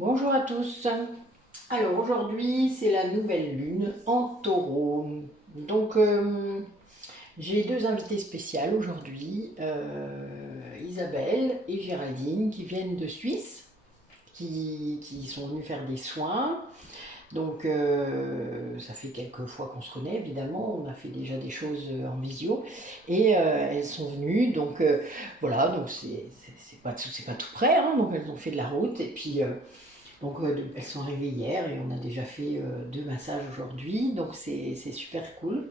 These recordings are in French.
Bonjour à tous. Alors aujourd'hui c'est la nouvelle lune en taureau. Donc j'ai deux invités spéciales aujourd'hui, Isabelle et Géraldine qui viennent de Suisse, qui sont venues faire des soins. Donc ça fait quelques fois qu'on se connaît évidemment, on a fait déjà des choses en visio et elles sont venues. Donc voilà, donc c'est pas tout près, hein, donc elles ont fait de la route et puis elles sont arrivées hier et on a déjà fait deux massages aujourd'hui, donc c'est super cool.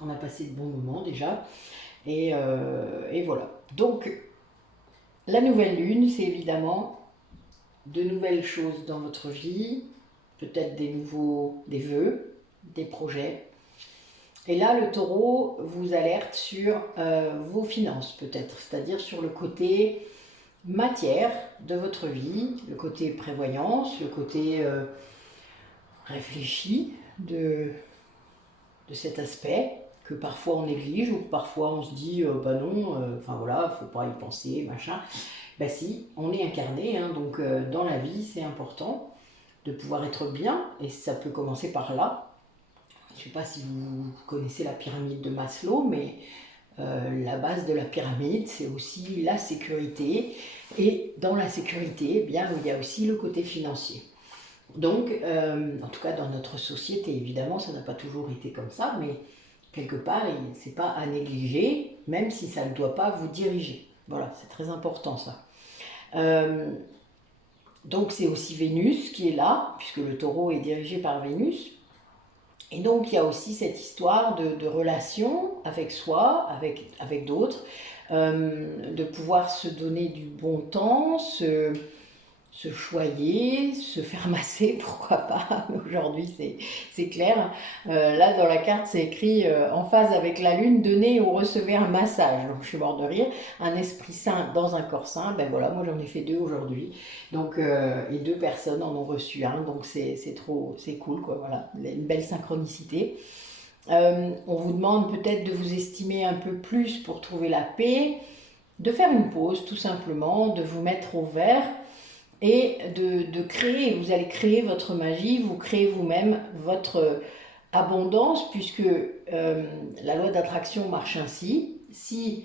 On a passé de bons moments déjà et voilà. Donc la nouvelle lune, c'est évidemment de nouvelles choses dans votre vie, peut-être des vœux, des projets. Et là, le taureau vous alerte sur vos finances peut-être, c'est-à-dire sur le côté matière de votre vie, le côté prévoyance, le côté réfléchi de cet aspect que parfois on néglige ou que parfois on se dit bah non, enfin voilà, faut pas y penser, machin. Bah si, on est incarné, hein, donc dans la vie c'est important de pouvoir être bien et ça peut commencer par là. Je ne sais pas si vous connaissez la pyramide de Maslow, mais la base de la pyramide, c'est aussi la sécurité. Et dans la sécurité, eh bien, il y a aussi le côté financier. Donc, en tout cas, dans notre société, évidemment, ça n'a pas toujours été comme ça, mais quelque part, ce n'est pas à négliger, même si ça ne doit pas vous diriger. Voilà, c'est très important ça. Donc, c'est aussi Vénus qui est là, puisque le taureau est dirigé par Vénus. Et donc, il y a aussi cette histoire de relation avec soi, avec d'autres, de pouvoir se donner du bon temps, se choyer, se faire masser, pourquoi pas. Aujourd'hui, c'est clair. Là, dans la carte, c'est écrit en phase avec la lune, donner ou recevoir un massage. Donc, je suis mort de rire. Un esprit sain dans un corps sain. Ben voilà, moi j'en ai fait deux aujourd'hui. Donc, et deux personnes en ont reçu un. Donc, c'est cool, quoi. Voilà, une belle synchronicité. On vous demande peut-être de vous estimer un peu plus pour trouver la paix, de faire une pause tout simplement, de vous mettre au vert et de créer. Vous allez créer votre magie, vous créez vous-même votre abondance puisque la loi d'attraction marche ainsi. Si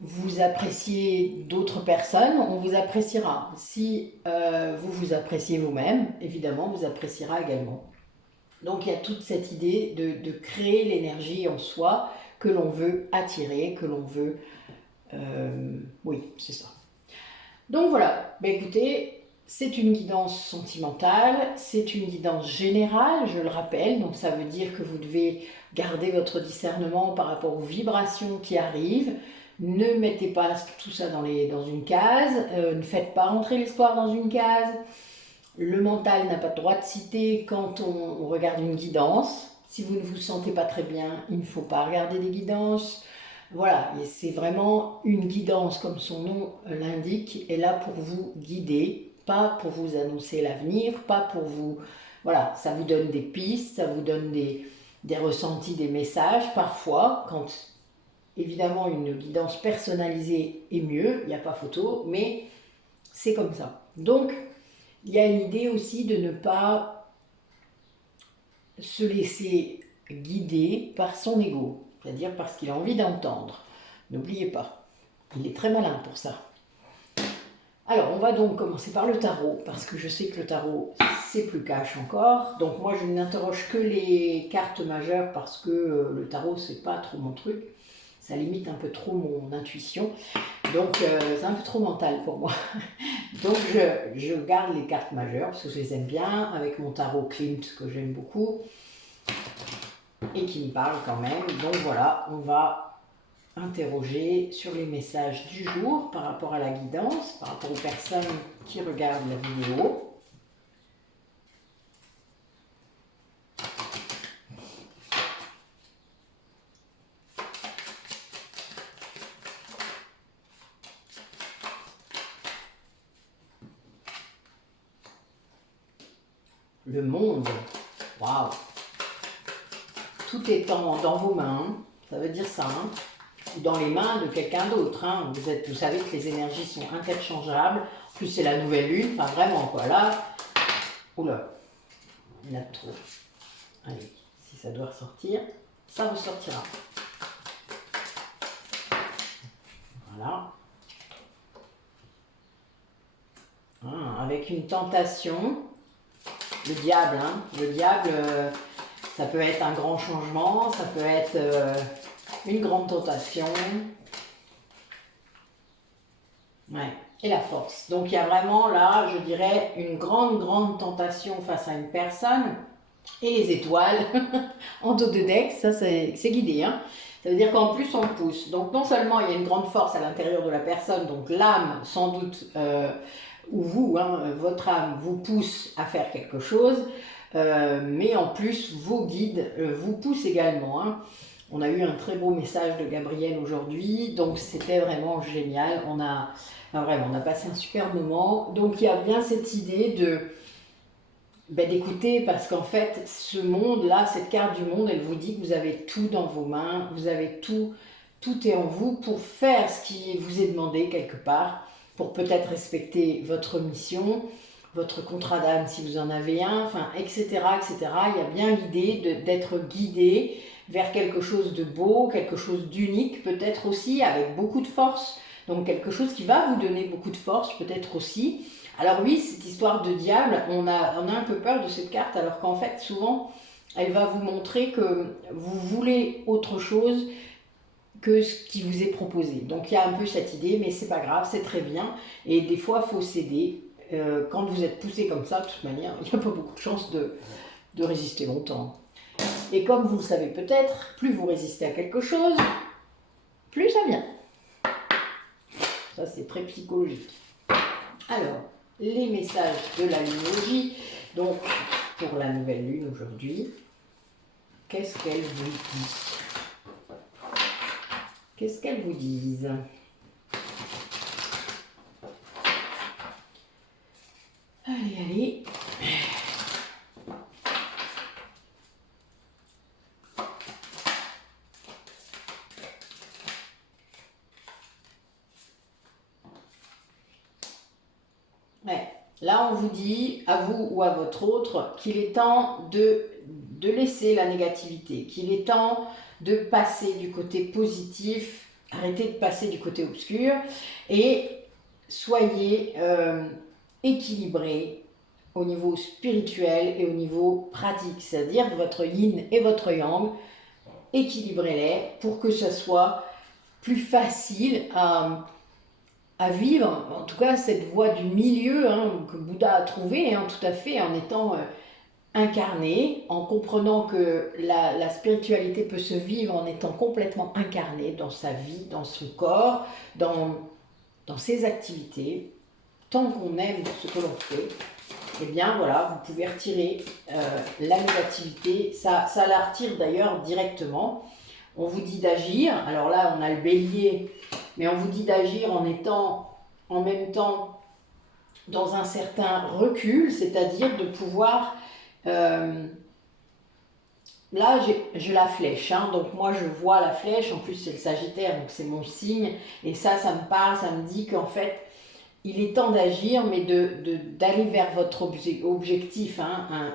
vous appréciez d'autres personnes, on vous appréciera. Si vous vous appréciez vous-même, évidemment, vous appréciera également. Donc il y a toute cette idée de créer l'énergie en soi que l'on veut attirer, que l'on veut... oui, c'est ça. Donc voilà, bah écoutez, c'est une guidance sentimentale, c'est une guidance générale, je le rappelle, donc ça veut dire que vous devez garder votre discernement par rapport aux vibrations qui arrivent. Ne mettez pas tout ça dans une case, ne faites pas rentrer l'espoir dans une case. Le mental n'a pas le droit de citer quand on regarde une guidance. Si vous ne vous sentez pas très bien, il ne faut pas regarder des guidances. Voilà, et c'est vraiment une guidance, comme son nom l'indique, est là pour vous guider, pas pour vous annoncer l'avenir, pas pour vous... Voilà, ça vous donne des pistes, ça vous donne des ressentis, des messages, parfois, quand évidemment une guidance personnalisée est mieux, il n'y a pas photo, mais c'est comme ça. Donc, il y a une idée aussi de ne pas se laisser guider par son ego, c'est-à-dire parce qu'il a envie d'entendre. N'oubliez pas, il est très malin pour ça. Alors, on va donc commencer par le tarot, parce que je sais que le tarot, c'est plus cash encore. Donc moi, je n'interroge que les cartes majeures, parce que le tarot, c'est pas trop mon truc. Ça limite un peu trop mon intuition. Donc, c'est un peu trop mental pour moi. Donc, je garde les cartes majeures, parce que je les aime bien, avec mon tarot Klimt, que j'aime beaucoup, et qui me parle quand même. Donc voilà, on va interroger sur les messages du jour par rapport à la guidance, par rapport aux personnes qui regardent la vidéo. Le monde, waouh! Tout est dans vos mains, ça veut dire ça, hein, ou dans les mains de quelqu'un d'autre. Hein. Vous savez que les énergies sont interchangeables. En plus c'est la nouvelle lune, enfin vraiment quoi, là, oula, il y en a trop. Allez, si ça doit ressortir, ça ressortira. Voilà. Ah, avec une tentation, le diable, hein. Le diable, ça peut être un grand changement, ça peut être une grande tentation. Ouais. Et la force. Donc il y a vraiment là, je dirais, une grande tentation face à une personne. Et les étoiles en dos de deck, ça c'est guidé. Hein. Ça veut dire qu'en plus on pousse. Donc non seulement il y a une grande force à l'intérieur de la personne, donc l'âme sans doute, ou vous, hein, votre âme vous pousse à faire quelque chose, mais en plus vos guides vous poussent également. Hein. On a eu un très beau message de Gabriel aujourd'hui, donc c'était vraiment génial. On a passé un super moment. Donc il y a bien cette idée de d'écouter, parce qu'en fait, ce monde-là, cette carte du monde, elle vous dit que vous avez tout dans vos mains, vous avez tout est en vous pour faire ce qui vous est demandé quelque part, pour peut-être respecter votre mission, votre contrat d'âme si vous en avez un, enfin, etc., etc. Il y a bien l'idée d'être guidé vers quelque chose de beau, quelque chose d'unique, peut-être aussi avec beaucoup de force, donc quelque chose qui va vous donner beaucoup de force, peut-être aussi. Alors oui, cette histoire de diable, on a un peu peur de cette carte, alors qu'en fait, souvent, elle va vous montrer que vous voulez autre chose que ce qui vous est proposé. Donc il y a un peu cette idée, mais c'est pas grave, c'est très bien. Et des fois, il faut céder. Quand vous êtes poussé comme ça, de toute manière, il n'y a pas beaucoup de chances de résister longtemps. Et comme vous le savez peut-être, plus vous résistez à quelque chose, plus ça vient. Ça, c'est très psychologique. Alors, les messages de la lunologie, donc pour la nouvelle lune aujourd'hui, qu'est-ce qu'elles vous disent? Qu'est-ce qu'elles vous disent? Allez, allez. Ouais. Là, on vous dit, à vous ou à votre autre, qu'il est temps de laisser la négativité, qu'il est temps de passer du côté positif, arrêtez de passer du côté obscur et soyez équilibrés au niveau spirituel et au niveau pratique, c'est-à-dire votre yin et votre yang, équilibrez-les pour que ce soit plus facile à vivre, en tout cas cette voie du milieu que Bouddha a trouvée, tout à fait, en étant incarné, en comprenant que la spiritualité peut se vivre en étant complètement incarné dans sa vie, dans son corps, dans ses activités. Tant qu'on aime ce que l'on fait, eh bien voilà, vous pouvez retirer la négativité, ça la retire d'ailleurs directement. On vous dit d'agir, alors là on a le bélier, mais on vous dit d'agir en étant en même temps dans un certain recul, c'est-à-dire de pouvoir... là j'ai la flèche, donc moi je vois la flèche, en plus c'est le Sagittaire, donc c'est mon signe, et ça me parle, ça me dit qu'en fait il est temps d'agir, mais d'aller vers votre objectif.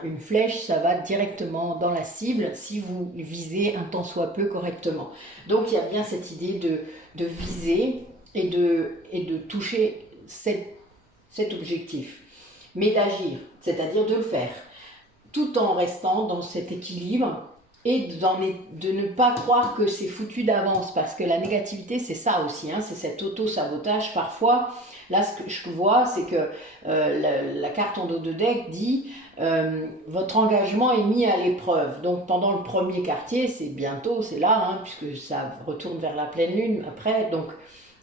Une flèche, ça va directement dans la cible si vous visez un tant soit peu correctement. Donc il y a bien cette idée de viser et de toucher cet objectif, mais d'agir, c'est-à-dire de le faire, tout en restant dans cet équilibre et de ne pas croire que c'est foutu d'avance, parce que la négativité, c'est ça aussi, c'est cet auto-sabotage parfois. Là, ce que je vois, c'est que la carte en dos de deck dit votre engagement est mis à l'épreuve. Donc pendant le premier quartier, c'est bientôt, c'est là, puisque ça retourne vers la pleine lune après. Donc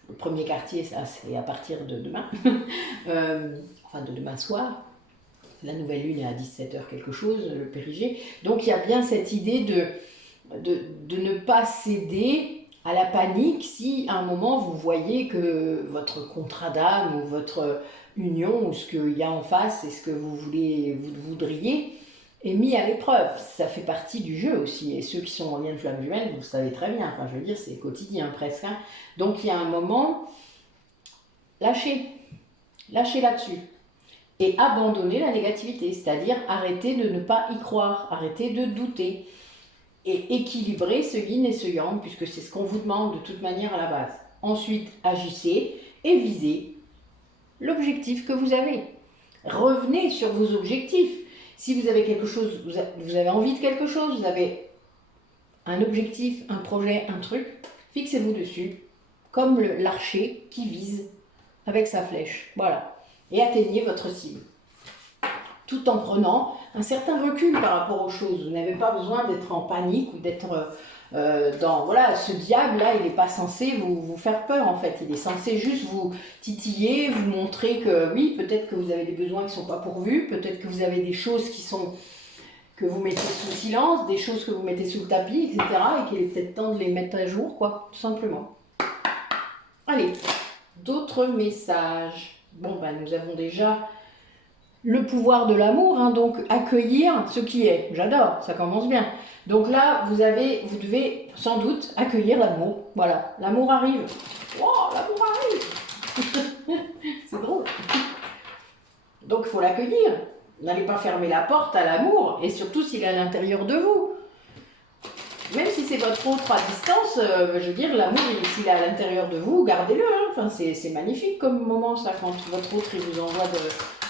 le premier quartier, ça c'est à partir de demain, enfin de demain soir. La nouvelle lune est à 17h quelque chose, le périgée. Donc il y a bien cette idée de ne pas céder à la panique si à un moment vous voyez que votre contrat d'âme ou votre union ou ce qu'il y a en face et ce que vous voudriez est mis à l'épreuve. Ça fait partie du jeu aussi. Et ceux qui sont en lien de flamme jumelle, vous le savez très bien. Enfin, je veux dire, c'est quotidien presque. Donc il y a un moment, lâchez. Lâchez là-dessus. Et abandonnez la négativité, c'est-à-dire arrêtez de ne pas y croire, arrêtez de douter. Et équilibrer ce yin et ce yang, puisque c'est ce qu'on vous demande de toute manière à la base. Ensuite, agissez et visez l'objectif que vous avez. Revenez sur vos objectifs. Si vous avez quelque chose, vous avez envie de quelque chose, vous avez un objectif, un projet, un truc, fixez-vous dessus, comme l'archer qui vise avec sa flèche. Voilà. Et atteignez votre cible. Tout en prenant un certain recul par rapport aux choses. Vous n'avez pas besoin d'être en panique ou d'être dans... Voilà, ce diable-là, il n'est pas censé vous faire peur, en fait. Il est censé juste vous titiller, vous montrer que, oui, peut-être que vous avez des besoins qui ne sont pas pourvus, peut-être que vous avez des choses que vous mettez sous silence, des choses que vous mettez sous le tapis, etc. Et qu'il est peut-être temps de les mettre à jour, quoi, tout simplement. Allez, d'autres messages. Bon, ben, nous avons déjà... le pouvoir de l'amour, hein, donc accueillir ce qui est. J'adore, ça commence bien. Donc là, vous devez sans doute accueillir l'amour. Voilà, l'amour arrive. Wow, l'amour arrive. C'est drôle. Donc il faut l'accueillir. N'allez pas fermer la porte à l'amour, et surtout s'il est à l'intérieur de vous. Même si c'est votre autre à distance, je veux dire, l'amour, s'il est à l'intérieur de vous, gardez-le. Hein. Enfin, c'est magnifique comme moment, ça, quand votre autre il vous envoie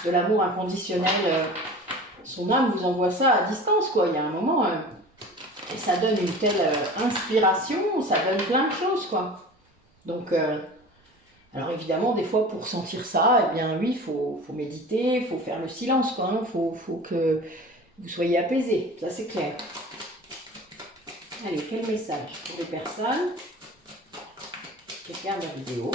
de l'amour inconditionnel. Son âme vous envoie ça à distance, quoi. Il y a un moment, et ça donne une telle inspiration, ça donne plein de choses, quoi. Donc, alors évidemment, des fois, pour sentir ça, eh bien oui, il faut méditer, il faut faire le silence, quoi. Il faut que vous soyez apaisé, ça c'est clair. Allez, quel message pour les personnes qui regardent la vidéo?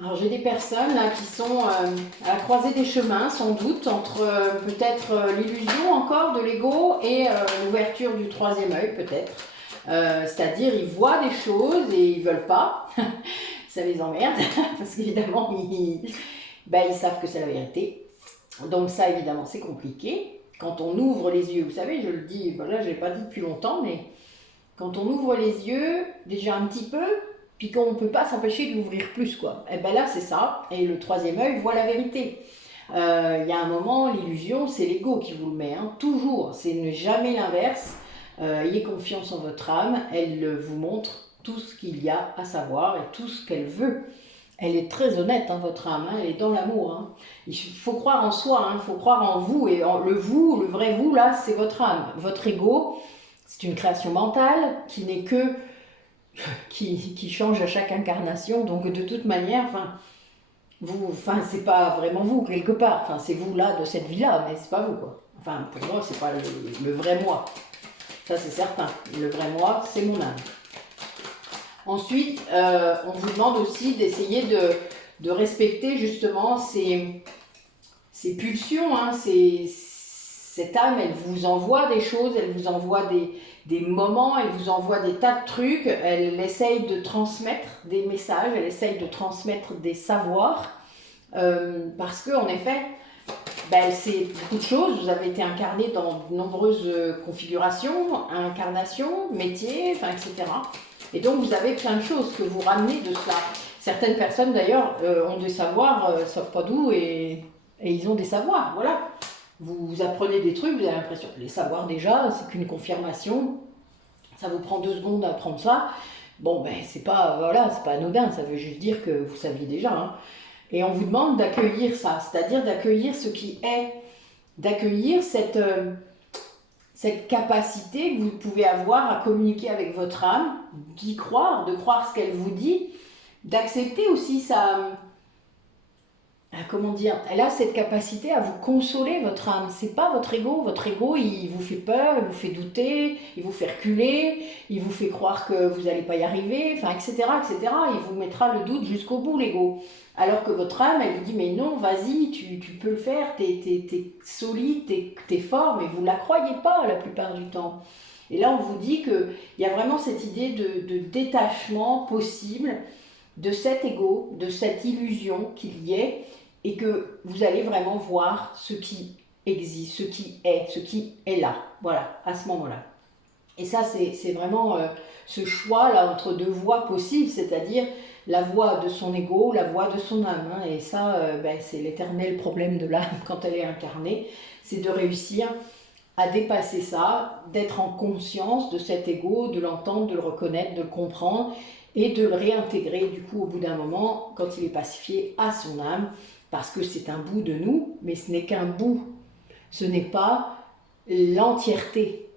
Alors j'ai des personnes là, qui sont à la croisée des chemins, sans doute, entre peut-être l'illusion encore de l'ego et l'ouverture du troisième œil, peut-être. C'est-à-dire, ils voient des choses et ils veulent pas. Ça les emmerde, parce qu'évidemment, ils savent que c'est la vérité. Donc ça, évidemment, c'est compliqué. Quand on ouvre les yeux, vous savez, je le dis, là, je ne l'ai pas dit depuis longtemps, mais quand on ouvre les yeux, déjà un petit peu, puis qu'on ne peut pas s'empêcher de l'ouvrir plus, quoi. Et bien là, c'est ça. Et le troisième œil voit la vérité. Il y a un moment, l'illusion, c'est l'ego qui vous le met, hein, toujours. C'est jamais l'inverse. Ayez confiance en votre âme. Elle vous montre tout ce qu'il y a à savoir et tout ce qu'elle veut. Elle est très honnête, hein, votre âme. Hein, elle est dans l'amour. Hein. Il faut croire en soi. Il faut croire en vous. Et le vous, le vrai vous, là, c'est votre âme. Votre ego, c'est une création mentale qui n'est que... qui change à chaque incarnation, donc de toute manière, c'est pas vraiment vous quelque part, c'est vous là de cette vie-là, mais c'est pas vous, quoi. Enfin, pour moi, c'est pas le vrai moi, ça c'est certain. Le vrai moi, c'est mon âme. Ensuite, on vous demande aussi d'essayer de respecter justement ces pulsions, hein, cette âme, elle vous envoie des choses, elle vous envoie des moments, elle vous envoie des tas de trucs, elle essaye de transmettre des messages, elle essaye de transmettre des savoirs, parce qu'en effet, c'est beaucoup de choses, vous avez été incarné dans de nombreuses configurations, incarnations, métiers, etc. Et donc vous avez plein de choses que vous ramenez de cela. Certaines personnes d'ailleurs ont des savoirs, savent pas d'où, et ils ont des savoirs, voilà. Vous apprenez des trucs, vous avez l'impression de les savoir déjà, c'est qu'une confirmation. Ça vous prend 2 secondes d'apprendre ça. Bon, c'est pas anodin, ça veut juste dire que vous saviez déjà. Hein. Et on vous demande d'accueillir ça, c'est-à-dire d'accueillir ce qui est, d'accueillir cette capacité que vous pouvez avoir à communiquer avec votre âme, d'y croire, de croire ce qu'elle vous dit, d'accepter aussi elle a cette capacité à vous consoler, votre âme. C'est pas votre ego. Votre ego, il vous fait peur, il vous fait douter, il vous fait reculer, il vous fait croire que vous n'allez pas y arriver, etc., etc. Il vous mettra le doute jusqu'au bout, l'ego. Alors que votre âme, elle vous dit, mais non, vas-y, tu peux le faire, t'es solide, t'es fort, mais vous ne la croyez pas la plupart du temps. Et là, on vous dit qu'il y a vraiment cette idée de détachement possible de cet ego, de cette illusion qu'il y ait, et que vous allez vraiment voir ce qui existe, ce qui est là, voilà, à ce moment-là. Et ça, c'est vraiment ce choix-là entre deux voies possibles, c'est-à-dire la voie de son ego, la voie de son âme. Hein. Et ça, ben, c'est l'éternel problème de l'âme quand elle est incarnée, c'est de réussir à dépasser ça, d'être en conscience de cet ego, de l'entendre, de le reconnaître, de le comprendre et de le réintégrer du coup au bout d'un moment, quand il est pacifié, à son âme, parce que c'est un bout de nous, mais ce n'est qu'un bout, ce n'est pas l'entièreté.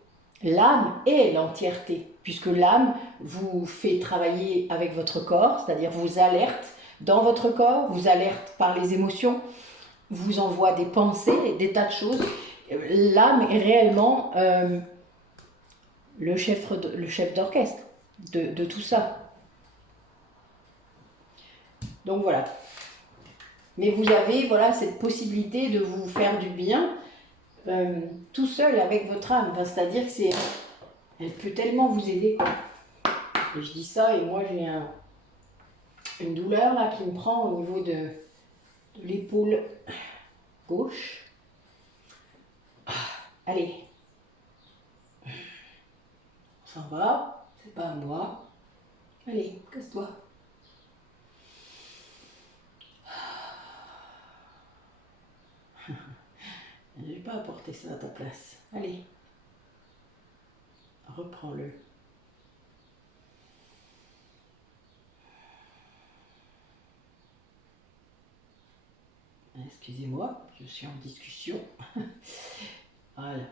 L'âme est l'entièreté, puisque l'âme vous fait travailler avec votre corps, c'est-à-dire vous alerte dans votre corps, vous alerte par les émotions, vous envoie des pensées, des tas de choses. L'âme est réellement le chef d'orchestre de tout ça. Donc voilà. Mais vous avez voilà, cette possibilité de vous faire du bien tout seul avec votre âme. Enfin, c'est-à-dire que elle peut tellement vous aider. Quoi. Et je dis ça et moi j'ai une douleur là qui me prend au niveau de l'épaule gauche. Allez. Ça va, c'est pas à moi. Allez, casse-toi. Je n'ai pas apporté ça à ta place. Allez. Reprends-le. Excusez-moi, je suis en discussion. Voilà.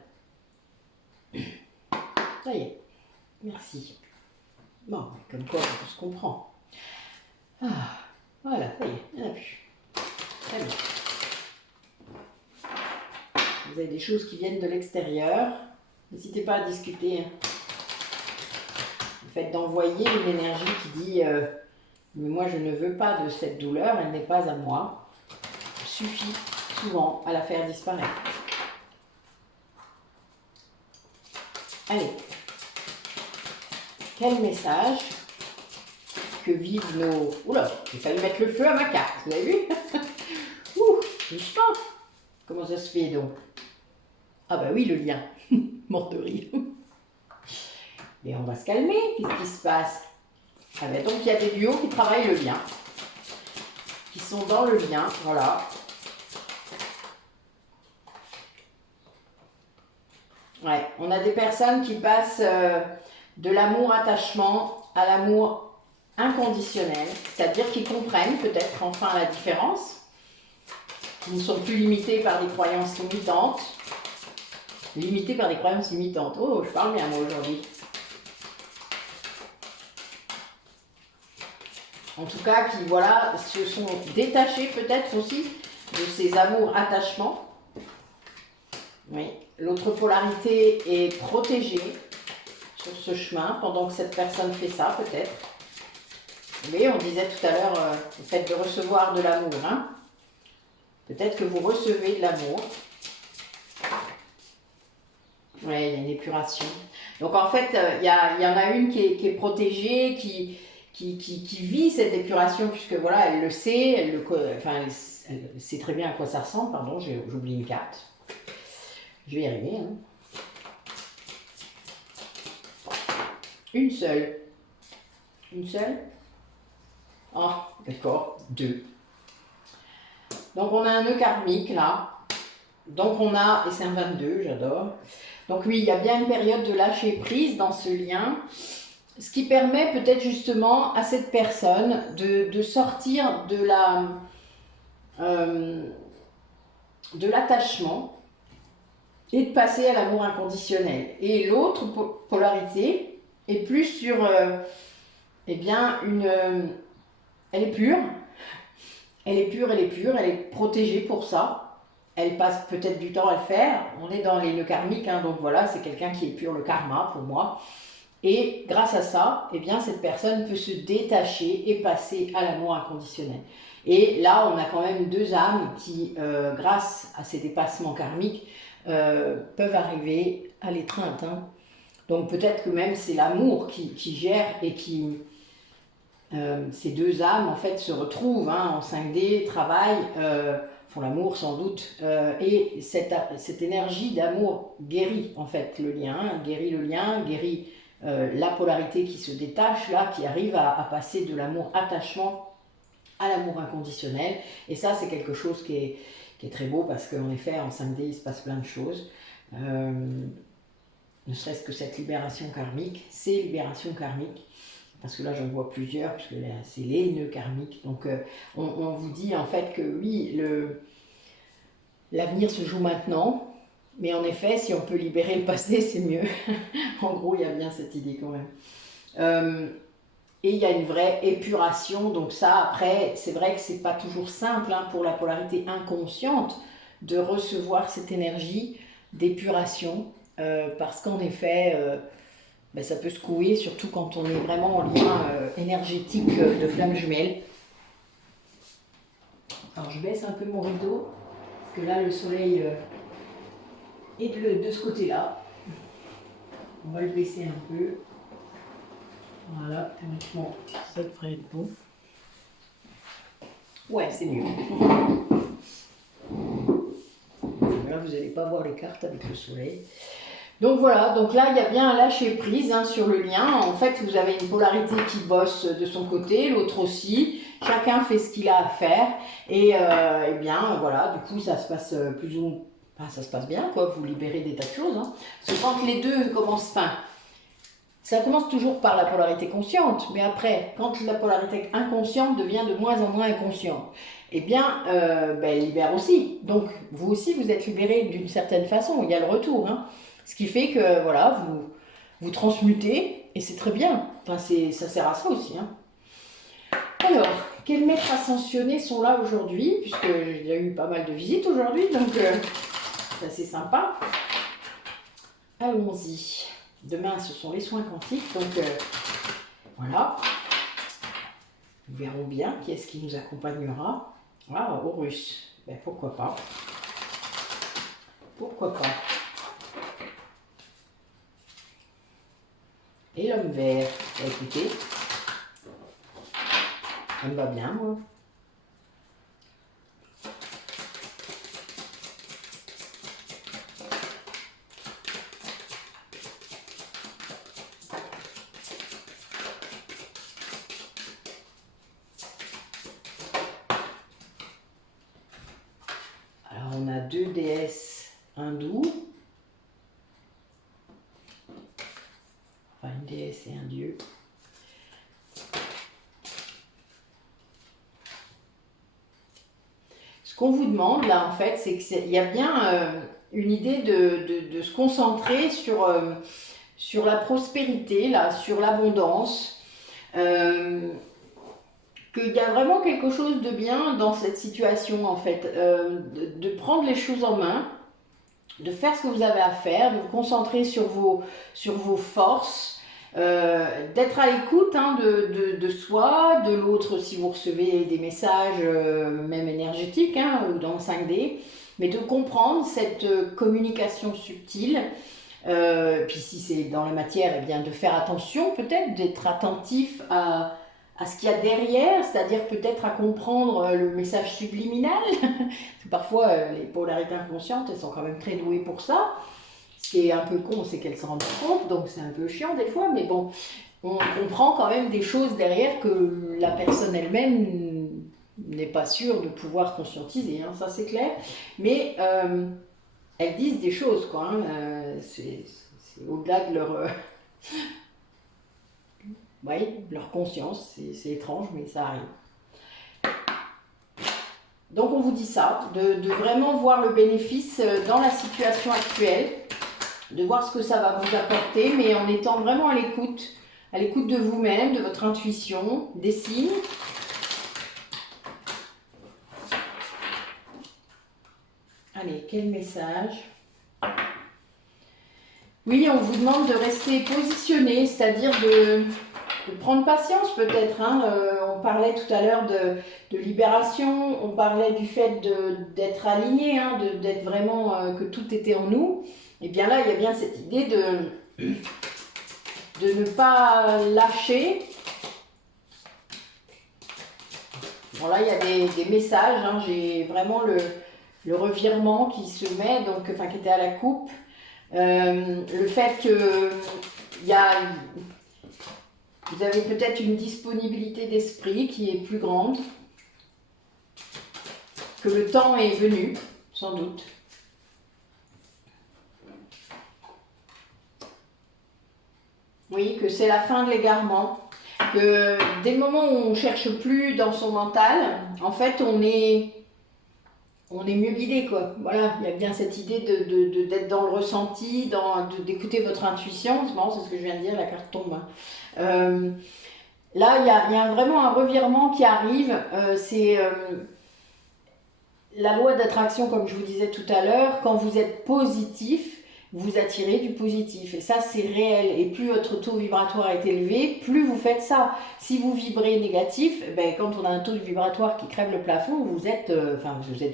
Ça y est. Merci. Bon, comme quoi on se comprend. Ah, voilà, ça y est, il n'y en a plus. Très bien. Vous avez des choses qui viennent de l'extérieur. N'hésitez pas à discuter. Hein. Le fait d'envoyer une énergie qui dit mais moi je ne veux pas de cette douleur, elle n'est pas à moi, suffit souvent à la faire disparaître. Allez. Quel message que vivent nos... Oula, j'ai failli mettre le feu à ma carte, vous avez vu? Ouh, doucement. Comment ça se fait donc? Ah bah oui, le lien. Mort de rire. Mais on va se calmer, qu'est-ce qui se passe? Ah bah donc il y a des duos qui travaillent le lien. Qui sont dans le lien, voilà. Ouais, on a des personnes qui passent de l'amour-attachement à l'amour inconditionnel, c'est-à-dire qu'ils comprennent peut-être enfin la différence, qu'ils ne sont plus limités par des croyances limitantes. Limités par des croyances limitantes. Oh, je parle bien moi aujourd'hui. En tout cas, qui voilà, se sont détachés peut-être aussi de ces amours-attachements. Oui, l'autre polarité est protégée sur ce chemin pendant que cette personne fait ça peut-être. Mais on disait tout à l'heure le fait de recevoir de l'amour. Hein. Peut-être que vous recevez de l'amour. Oui, il y a une épuration. Donc en fait, il y en a une qui est protégée, qui vit cette épuration, puisque voilà, elle le sait, elle sait très bien à quoi ça ressemble. Pardon, j'oublie une carte. Je vais y arriver. Hein. Une seule. Une seule? Ah, d'accord, deux. Donc on a un nœud karmique là. Donc on a, et c'est un 22, j'adore. Donc oui, il y a bien une période de lâcher prise dans ce lien, ce qui permet peut-être justement à cette personne de sortir de l'attachement et de passer à l'amour inconditionnel. Et l'autre polarité est plus sur, eh bien, elle est pure, elle est pure, elle est pure, elle est protégée pour ça. Elle passe peut-être du temps à le faire. On est dans les nœuds karmiques, hein, donc voilà, c'est quelqu'un qui est pur, le karma pour moi. Et grâce à ça, eh bien, cette personne peut se détacher et passer à l'amour inconditionnel. Et là, on a quand même deux âmes qui, grâce à ces dépassements karmiques, peuvent arriver à l'étreinte. Hein. Donc peut-être que même c'est l'amour qui gère et qui ces deux âmes en fait se retrouvent en 5D, travaillent, font l'amour sans doute, et cette énergie d'amour guérit en fait le lien, guérit la polarité qui se détache là, qui arrive à passer de l'amour attachement à l'amour inconditionnel. Et ça, c'est quelque chose qui est très beau parce qu'en effet, en 5D, il se passe plein de choses. Ne serait-ce que cette libération karmique, ces libérations karmiques, parce que là, j'en vois plusieurs, puisque c'est les nœuds karmiques. Donc, on vous dit en fait que oui, l'avenir se joue maintenant, mais en effet, si on peut libérer le passé, c'est mieux. En gros, il y a bien cette idée quand même. Et il y a une vraie épuration, donc ça, après, c'est vrai que c'est pas toujours simple pour la polarité inconsciente de recevoir cette énergie d'épuration, parce qu'en effet, ça peut secouer, surtout quand on est vraiment en lien énergétique de flamme jumelle. Alors je baisse un peu mon rideau, parce que là le soleil est de ce côté-là. On va le baisser un peu. Voilà, théoriquement, ça devrait être bon. Ouais, c'est mieux. Là, vous n'allez pas voir les cartes avec le soleil. Donc voilà, donc là, il y a bien un lâcher-prise sur le lien. En fait, vous avez une polarité qui bosse de son côté, l'autre aussi. Chacun fait ce qu'il a à faire. Et bien, voilà, du coup, ça se passe plus ou moins... Enfin, ça se passe bien, quoi. Vous libérez des tas de choses. Parce que quand les deux commencent... Ça commence toujours par la polarité consciente, mais après, quand la polarité inconsciente devient de moins en moins inconsciente, eh bien, elle libère aussi. Donc, vous aussi, vous êtes libéré d'une certaine façon. Il y a le retour. Ce qui fait que, voilà, vous transmutez, et c'est très bien. Enfin, ça sert à ça aussi. Alors, quels maîtres ascensionnés sont là aujourd'hui? Puisque il y a eu pas mal de visites aujourd'hui, donc c'est assez sympa. Allons-y. Demain, ce sont les soins quantiques, donc voilà. Nous verrons bien qui est-ce qui nous accompagnera. Ah, Horus, pourquoi pas. Pourquoi pas. Et l'homme vert, écoutez, ça me va bien, moi. On a deux déesses hindoues, enfin une déesse et un dieu. Ce qu'on vous demande là en fait, c'est qu'il y a bien une idée de se concentrer sur la prospérité, là, sur l'abondance. Qu'il y a vraiment quelque chose de bien dans cette situation en fait, de prendre les choses en main, de faire ce que vous avez à faire, de vous concentrer sur vos forces, d'être à l'écoute de soi, de l'autre si vous recevez des messages même énergétiques ou dans le 5D, mais de comprendre cette communication subtile. Puis si c'est dans la matière, eh bien de faire attention peut-être, d'être attentif à ce qu'il y a derrière, c'est-à-dire peut-être à comprendre le message subliminal. Parfois, les polarités inconscientes, elles sont quand même très douées pour ça. Ce qui est un peu con, c'est qu'elles se rendent compte, donc c'est un peu chiant des fois, mais bon, on comprend quand même des choses derrière que la personne elle-même n'est pas sûre de pouvoir conscientiser, ça c'est clair. Mais elles disent des choses, quoi. C'est au-delà de leur... leur conscience, c'est étrange, mais ça arrive. Donc on vous dit ça, de vraiment voir le bénéfice dans la situation actuelle, de voir ce que ça va vous apporter, mais en étant vraiment à l'écoute de vous-même, de votre intuition, des signes. Allez, quel message? Oui, on vous demande de rester positionné, c'est-à-dire de prendre patience peut-être. On parlait tout à l'heure de libération, on parlait du fait d'être aligné, d'être vraiment que tout était en nous. Et bien là, il y a bien cette idée de ne pas lâcher, Bon là, il y a des messages, hein, j'ai vraiment le revirement qui se met, donc, enfin qui était à la coupe. Le fait que vous avez peut-être une disponibilité d'esprit qui est plus grande, que le temps est venu, sans doute. Oui, que c'est la fin de l'égarement. Que dès le moment où on ne cherche plus dans son mental, en fait, on est mieux guidé, quoi. Voilà, il y a bien cette idée d'être dans le ressenti, d'écouter votre intuition. C'est marrant, c'est ce que je viens de dire, la carte tombe. Là, il y a vraiment un revirement qui arrive. C'est la loi d'attraction, comme je vous disais tout à l'heure. Quand vous êtes positif, vous attirez du positif. Et ça, c'est réel. Et plus votre taux vibratoire est élevé, plus vous faites ça. Si vous vibrez négatif, ben, quand on a un taux vibratoire qui crève le plafond, vous êtes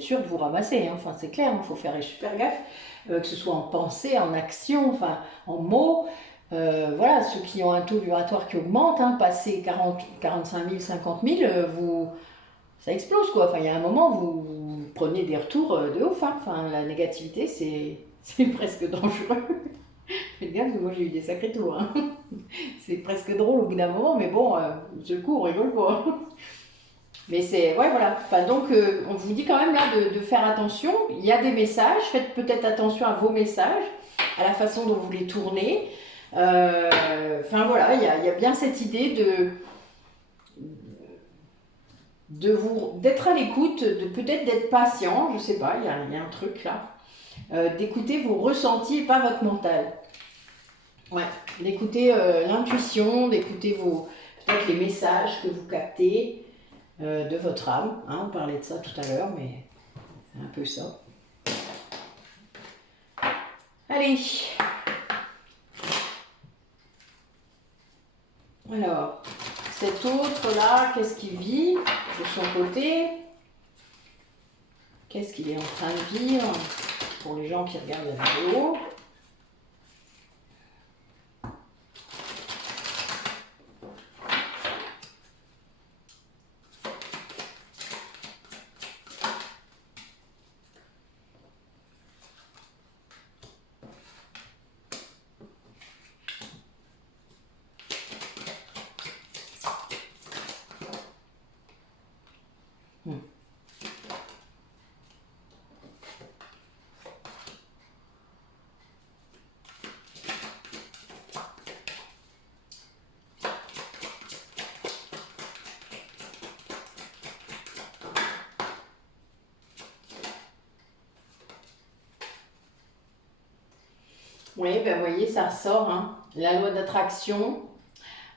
sûr de vous ramasser. Hein. Enfin, c'est clair, il faut faire super gaffe. Que ce soit en pensée, en action, enfin, en mots. Voilà, ceux qui ont un taux vibratoire qui augmente, hein, passer 40, 45 000, 50 000, ça explose, quoi. Enfin, il y a un moment, vous prenez des retours de ouf. Hein. Enfin, la négativité, c'est presque dangereux. Faites gaffe, moi j'ai eu des sacrés tours. Hein. C'est presque drôle au bout d'un moment, mais bon, ce coup on rigole pas. Mais c'est, ouais, voilà. Enfin, donc, on vous dit quand même là de faire attention. Il y a des messages, faites peut-être attention à vos messages, à la façon dont vous les tournez. Enfin voilà, il y a bien cette idée d'être à l'écoute, de peut-être d'être patient, je sais pas, il y a un truc là. D'écouter vos ressentis et pas votre mental. Ouais, d'écouter l'intuition, d'écouter peut-être les messages que vous captez de votre âme. Hein, on parlait de ça tout à l'heure, mais c'est un peu ça. Allez. Alors, cet autre là, qu'est-ce qu'il vit de son côté? Qu'est-ce qu'il est en train de vivre? Pour les gens qui regardent la vidéo. Oui, ben vous voyez, ça ressort, hein, la loi d'attraction.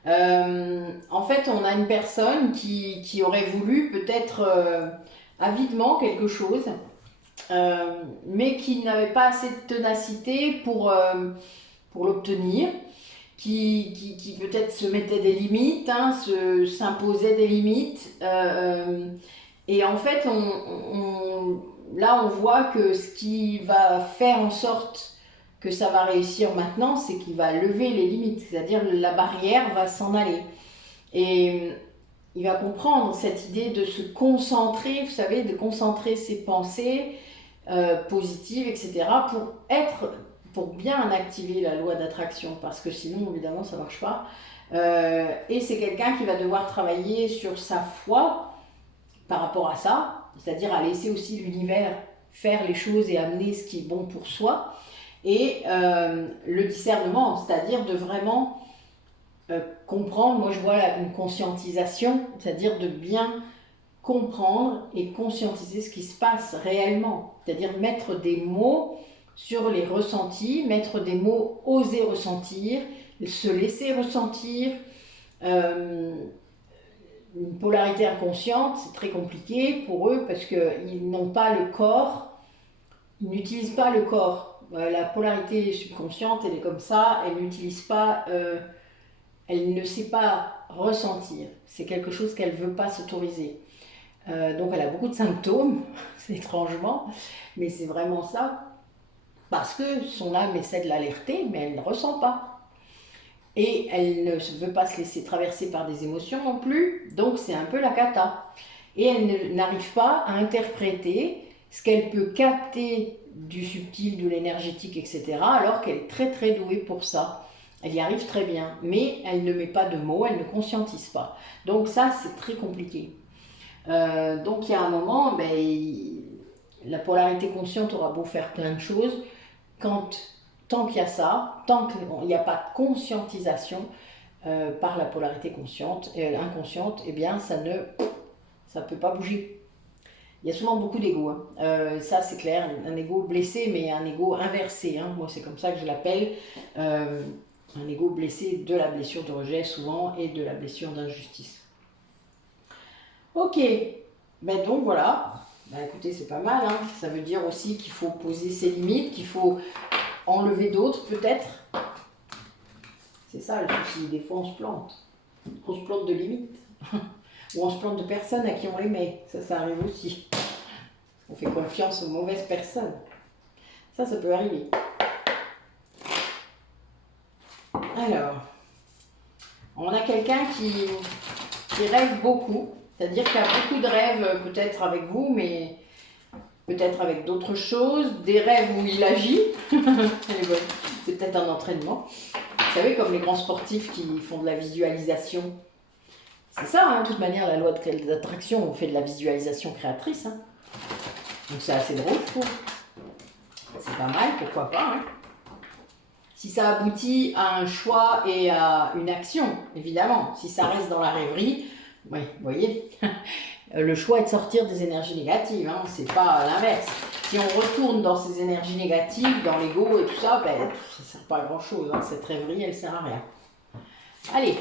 En fait, on a une personne qui aurait voulu peut-être avidement quelque chose, mais qui n'avait pas assez de ténacité pour l'obtenir, qui peut-être se mettait des limites, hein, s'imposait des limites. Et en fait, là, on voit que ce qui va faire en sorte que ça va réussir maintenant, c'est qu'il va lever les limites, c'est-à-dire la barrière va s'en aller. Et il va comprendre cette idée de se concentrer, vous savez, de concentrer ses pensées positives, etc., pour bien activer la loi d'attraction, parce que sinon, évidemment, ça ne marche pas. Et c'est quelqu'un qui va devoir travailler sur sa foi par rapport à ça, c'est-à-dire à laisser aussi l'univers faire les choses et amener ce qui est bon pour soi. Et le discernement, c'est-à-dire de vraiment comprendre, moi je vois une conscientisation, c'est-à-dire de bien comprendre et conscientiser ce qui se passe réellement, c'est-à-dire mettre des mots sur les ressentis, mettre des mots, oser ressentir, se laisser ressentir. Une polarité inconsciente, c'est très compliqué pour eux parce qu'ils n'ont pas le corps, ils n'utilisent pas le corps. La polarité subconsciente, elle est comme ça, elle n'utilise pas, elle ne sait pas ressentir. C'est quelque chose qu'elle ne veut pas s'autoriser. Donc elle a beaucoup de symptômes, étrangement, mais c'est vraiment ça. Parce que son âme essaie de l'alerter, mais elle ne ressent pas. Et elle ne veut pas se laisser traverser par des émotions non plus, donc c'est un peu la cata. et elle n'arrive pas à interpréter ce qu'elle peut capter du subtil, de l'énergétique, etc., alors qu'elle est très très douée pour ça. Elle y arrive très bien, mais elle ne met pas de mots, elle ne conscientise pas. Donc ça, c'est très compliqué. Donc il y a un moment, la polarité consciente aura beau faire plein de choses, tant qu'il y a ça, tant qu'il n'y a pas de conscientisation par la polarité inconsciente, eh bien ça ne peut pas bouger. Il y a souvent beaucoup d'ego, hein. Ça c'est clair, un ego blessé, mais un ego inversé, hein. Moi c'est comme ça que je l'appelle, un ego blessé de la blessure de rejet souvent et de la blessure d'injustice. Ok, donc voilà, écoutez c'est pas mal, hein. Ça veut dire aussi qu'il faut poser ses limites, qu'il faut enlever d'autres peut-être. C'est ça le souci, des fois on se plante de limites. Ou on se plante de personnes à qui on les met, ça arrive aussi. On fait confiance aux mauvaises personnes. Ça peut arriver. Alors, on a quelqu'un qui rêve beaucoup, c'est-à-dire qu'il y a beaucoup de rêves peut-être avec vous, mais peut-être avec d'autres choses, des rêves où il agit. C'est peut-être un entraînement. Vous savez, comme les grands sportifs qui font de la visualisation. C'est ça, hein, de toute manière, la loi de l'attraction, on fait de la visualisation créatrice. Hein. Donc c'est assez drôle, je trouve. C'est pas mal, pourquoi pas. Hein. Si ça aboutit à un choix et à une action, évidemment. Si ça reste dans la rêverie, oui, vous voyez, le choix est de sortir des énergies négatives, hein, c'est pas l'inverse. Si on retourne dans ces énergies négatives, dans l'ego et tout ça, ça ne sert pas à grand chose. Hein, cette rêverie, elle sert à rien. Allez,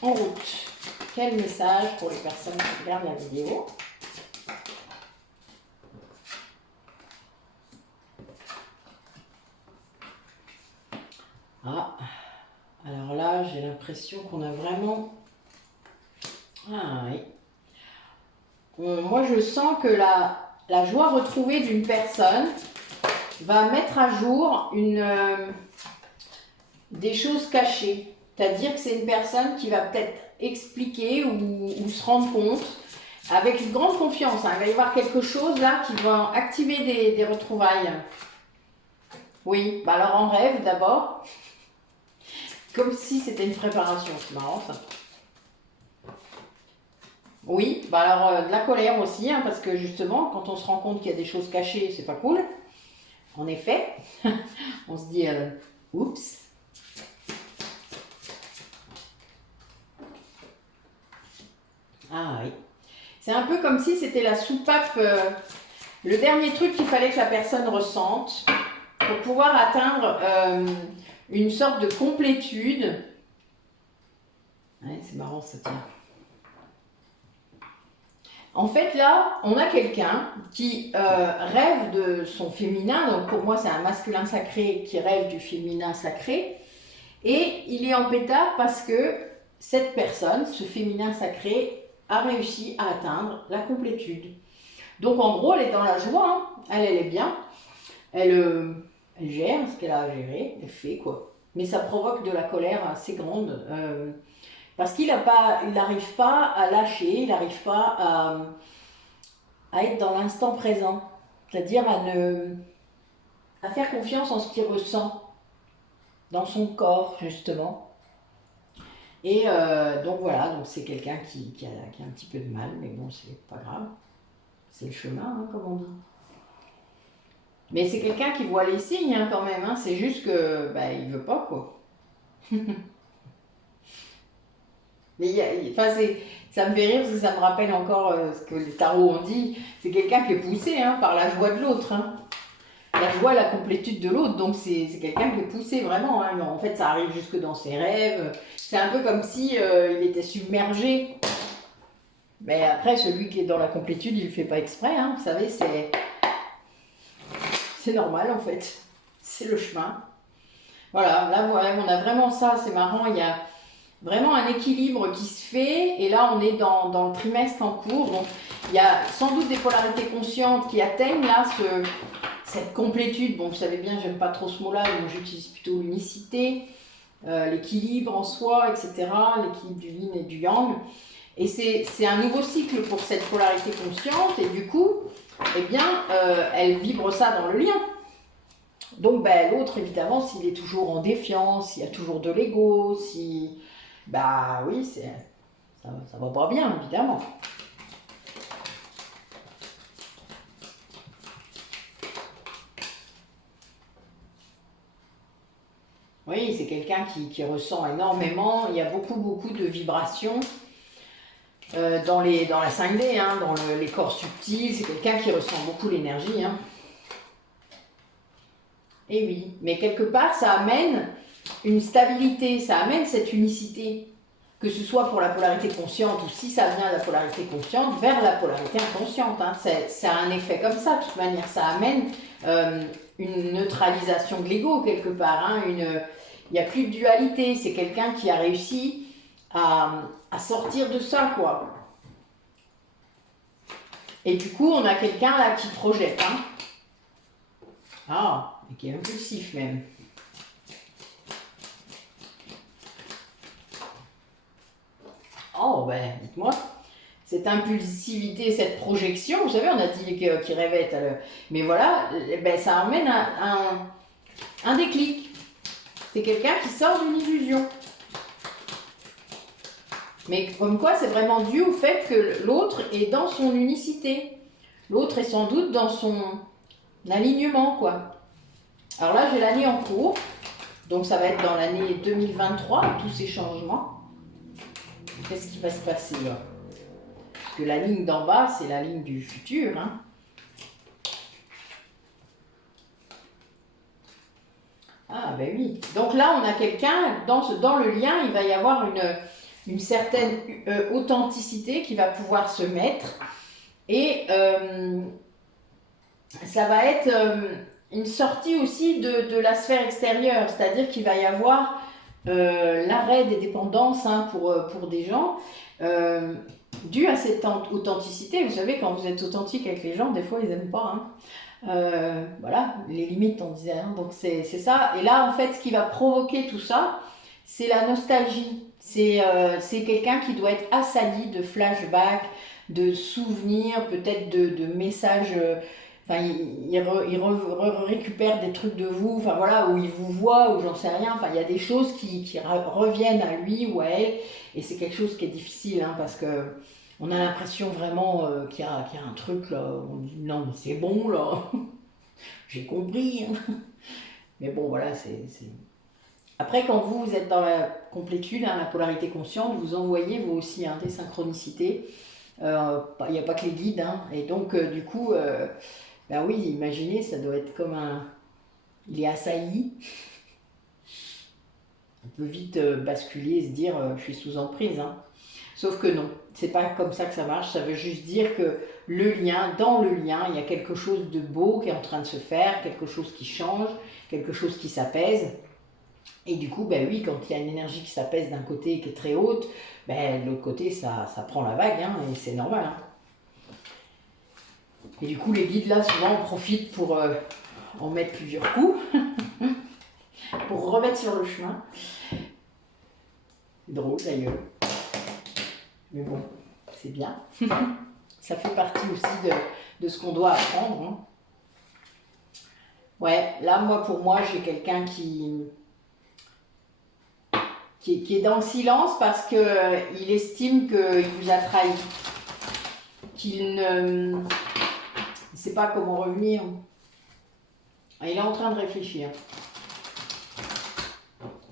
en route. Quel message pour les personnes qui regardent la vidéo? Ah, alors là, j'ai l'impression qu'on a vraiment... Ah oui. Moi, je sens que la joie retrouvée d'une personne va mettre à jour des choses cachées. C'est-à-dire que c'est une personne qui va peut-être expliquer ou se rendre compte avec une grande confiance. Hein. Il va y avoir quelque chose là qui va activer des retrouvailles. Oui, alors en rêve d'abord. Comme si c'était une préparation, c'est marrant ça. Oui, alors de la colère aussi, hein, parce que justement, quand on se rend compte qu'il y a des choses cachées, c'est pas cool. En effet, on se dit, oups. Ah oui. C'est un peu comme si c'était la soupape, le dernier truc qu'il fallait que la personne ressente pour pouvoir atteindre une sorte de complétude. Ouais, c'est marrant ça, tiens. En fait, là, on a quelqu'un qui rêve de son féminin. Donc, pour moi, c'est un masculin sacré qui rêve du féminin sacré. Et il est en pétard parce que cette personne, ce féminin sacré, a réussi à atteindre la complétude. Donc, en gros, elle est dans la joie. Hein. Elle est bien. Elle gère ce qu'elle a à gérer. Elle fait, quoi. Mais ça provoque de la colère assez grande. Parce qu'il n'arrive pas à lâcher, il n'arrive pas à être dans l'instant présent. C'est-à-dire à faire confiance en ce qu'il ressent dans son corps, justement. Et donc voilà, donc c'est quelqu'un qui a un petit peu de mal, mais bon, c'est pas grave. C'est le chemin, hein, comme on dit. Mais c'est quelqu'un qui voit les signes, hein, quand même. Hein. C'est juste que il veut pas, quoi. Mais ça me fait rire parce que ça me rappelle encore ce que les tarots ont dit. C'est quelqu'un qui est poussé par la joie de l'autre. Hein. La joie, la complétude de l'autre. Donc c'est quelqu'un qui est poussé vraiment. Hein. En fait, ça arrive jusque dans ses rêves. C'est un peu comme si il était submergé. Mais après, celui qui est dans la complétude, il ne le fait pas exprès. Hein. Vous savez, c'est normal en fait. C'est le chemin. Voilà, là on a vraiment ça. C'est marrant, il y a vraiment un équilibre qui se fait, et là on est dans le trimestre en cours, donc il y a sans doute des polarités conscientes qui atteignent là cette complétude. Bon, vous savez bien, j'aime pas trop ce mot-là, donc j'utilise plutôt l'unicité, l'équilibre en soi, etc., l'équilibre du yin et du yang. Et c'est un nouveau cycle pour cette polarité consciente, et du coup, eh bien, elle vibre ça dans le lien. Donc, ben, l'autre, évidemment, s'il est toujours en défiance, s'il y a toujours de l'ego, si... Bah oui, ça va pas bien, évidemment. Oui, c'est quelqu'un qui ressent énormément. Il y a beaucoup de vibrations dans la 5D, hein, dans les corps subtils. C'est quelqu'un qui ressent beaucoup l'énergie. Hein. Et oui, mais quelque part, ça amène une stabilité, ça amène cette unicité. Que ce soit pour la polarité consciente ou si ça vient de la polarité consciente vers la polarité inconsciente. Hein. Ça a un effet comme ça, de toute manière. Ça amène une neutralisation de l'ego quelque part. Hein. Il n'y a plus de dualité. C'est quelqu'un qui a réussi à sortir de ça, quoi. Et du coup, on a quelqu'un là qui projette. Hein. Ah, et qui est impulsif même. Oh, ben, dites-moi, cette impulsivité, cette projection, vous savez, on a dit qu'il rêvait, mais voilà, ben, ça amène un déclic. C'est quelqu'un qui sort d'une illusion. Mais comme quoi, c'est vraiment dû au fait que l'autre est dans son unicité. L'autre est sans doute dans son alignement, quoi. Alors là, j'ai l'année en cours, donc ça va être dans l'année 2023, tous ces changements. Qu'est-ce qui va se passer là? Parce que la ligne d'en bas, c'est la ligne du futur. Hein. Ah ben oui. Donc là, on a quelqu'un, dans le lien, il va y avoir une certaine authenticité qui va pouvoir se mettre. Et ça va être une sortie aussi de la sphère extérieure. C'est-à-dire qu'il va y avoir l'arrêt des dépendances hein, pour des gens, dû à cette authenticité. Vous savez, quand vous êtes authentique avec les gens, des fois, ils n'aiment pas. Hein. Voilà, les limites, on disait. Hein, donc, c'est ça. Et là, en fait, ce qui va provoquer tout ça, c'est la nostalgie. C'est quelqu'un qui doit être assali de flashbacks, de souvenirs, peut-être de messages... Enfin, il récupère des trucs de vous, enfin voilà, où il vous voit, ou j'en sais rien. Enfin, il y a des choses qui reviennent à lui ou à elle, et c'est quelque chose qui est difficile, hein, parce que on a l'impression vraiment qu'il y a un truc là. On dit non, mais c'est bon là, j'ai compris. Hein. Mais bon, voilà, c'est. Après, quand vous êtes dans la complétude, hein, la polarité consciente, vous envoyez vous aussi hein, des synchronicités. Il n'y a pas que les guides, hein, et donc du coup. Ben oui, imaginez, ça doit être comme un... Il est assailli. On peut vite basculer et se dire je suis sous emprise. Hein. Sauf que non, c'est pas comme ça que ça marche. Ça veut juste dire que le lien, dans le lien, il y a quelque chose de beau qui est en train de se faire, quelque chose qui change, quelque chose qui s'apaise. Et du coup, ben oui, quand il y a une énergie qui s'apaise d'un côté qui est très haute, ben, de l'autre côté, ça prend la vague, hein, et c'est normal. Hein. Et du coup, les guides, là, souvent, on profite pour en mettre plusieurs coups, pour remettre sur le chemin. C'est drôle, d'ailleurs. Mais bon, c'est bien. Ça fait partie aussi de ce qu'on doit apprendre. Hein. Ouais, là, pour moi, j'ai quelqu'un qui est dans le silence parce qu'il estime qu'il vous a trahi. Qu'il ne... Il ne sait pas comment revenir. Il est en train de réfléchir.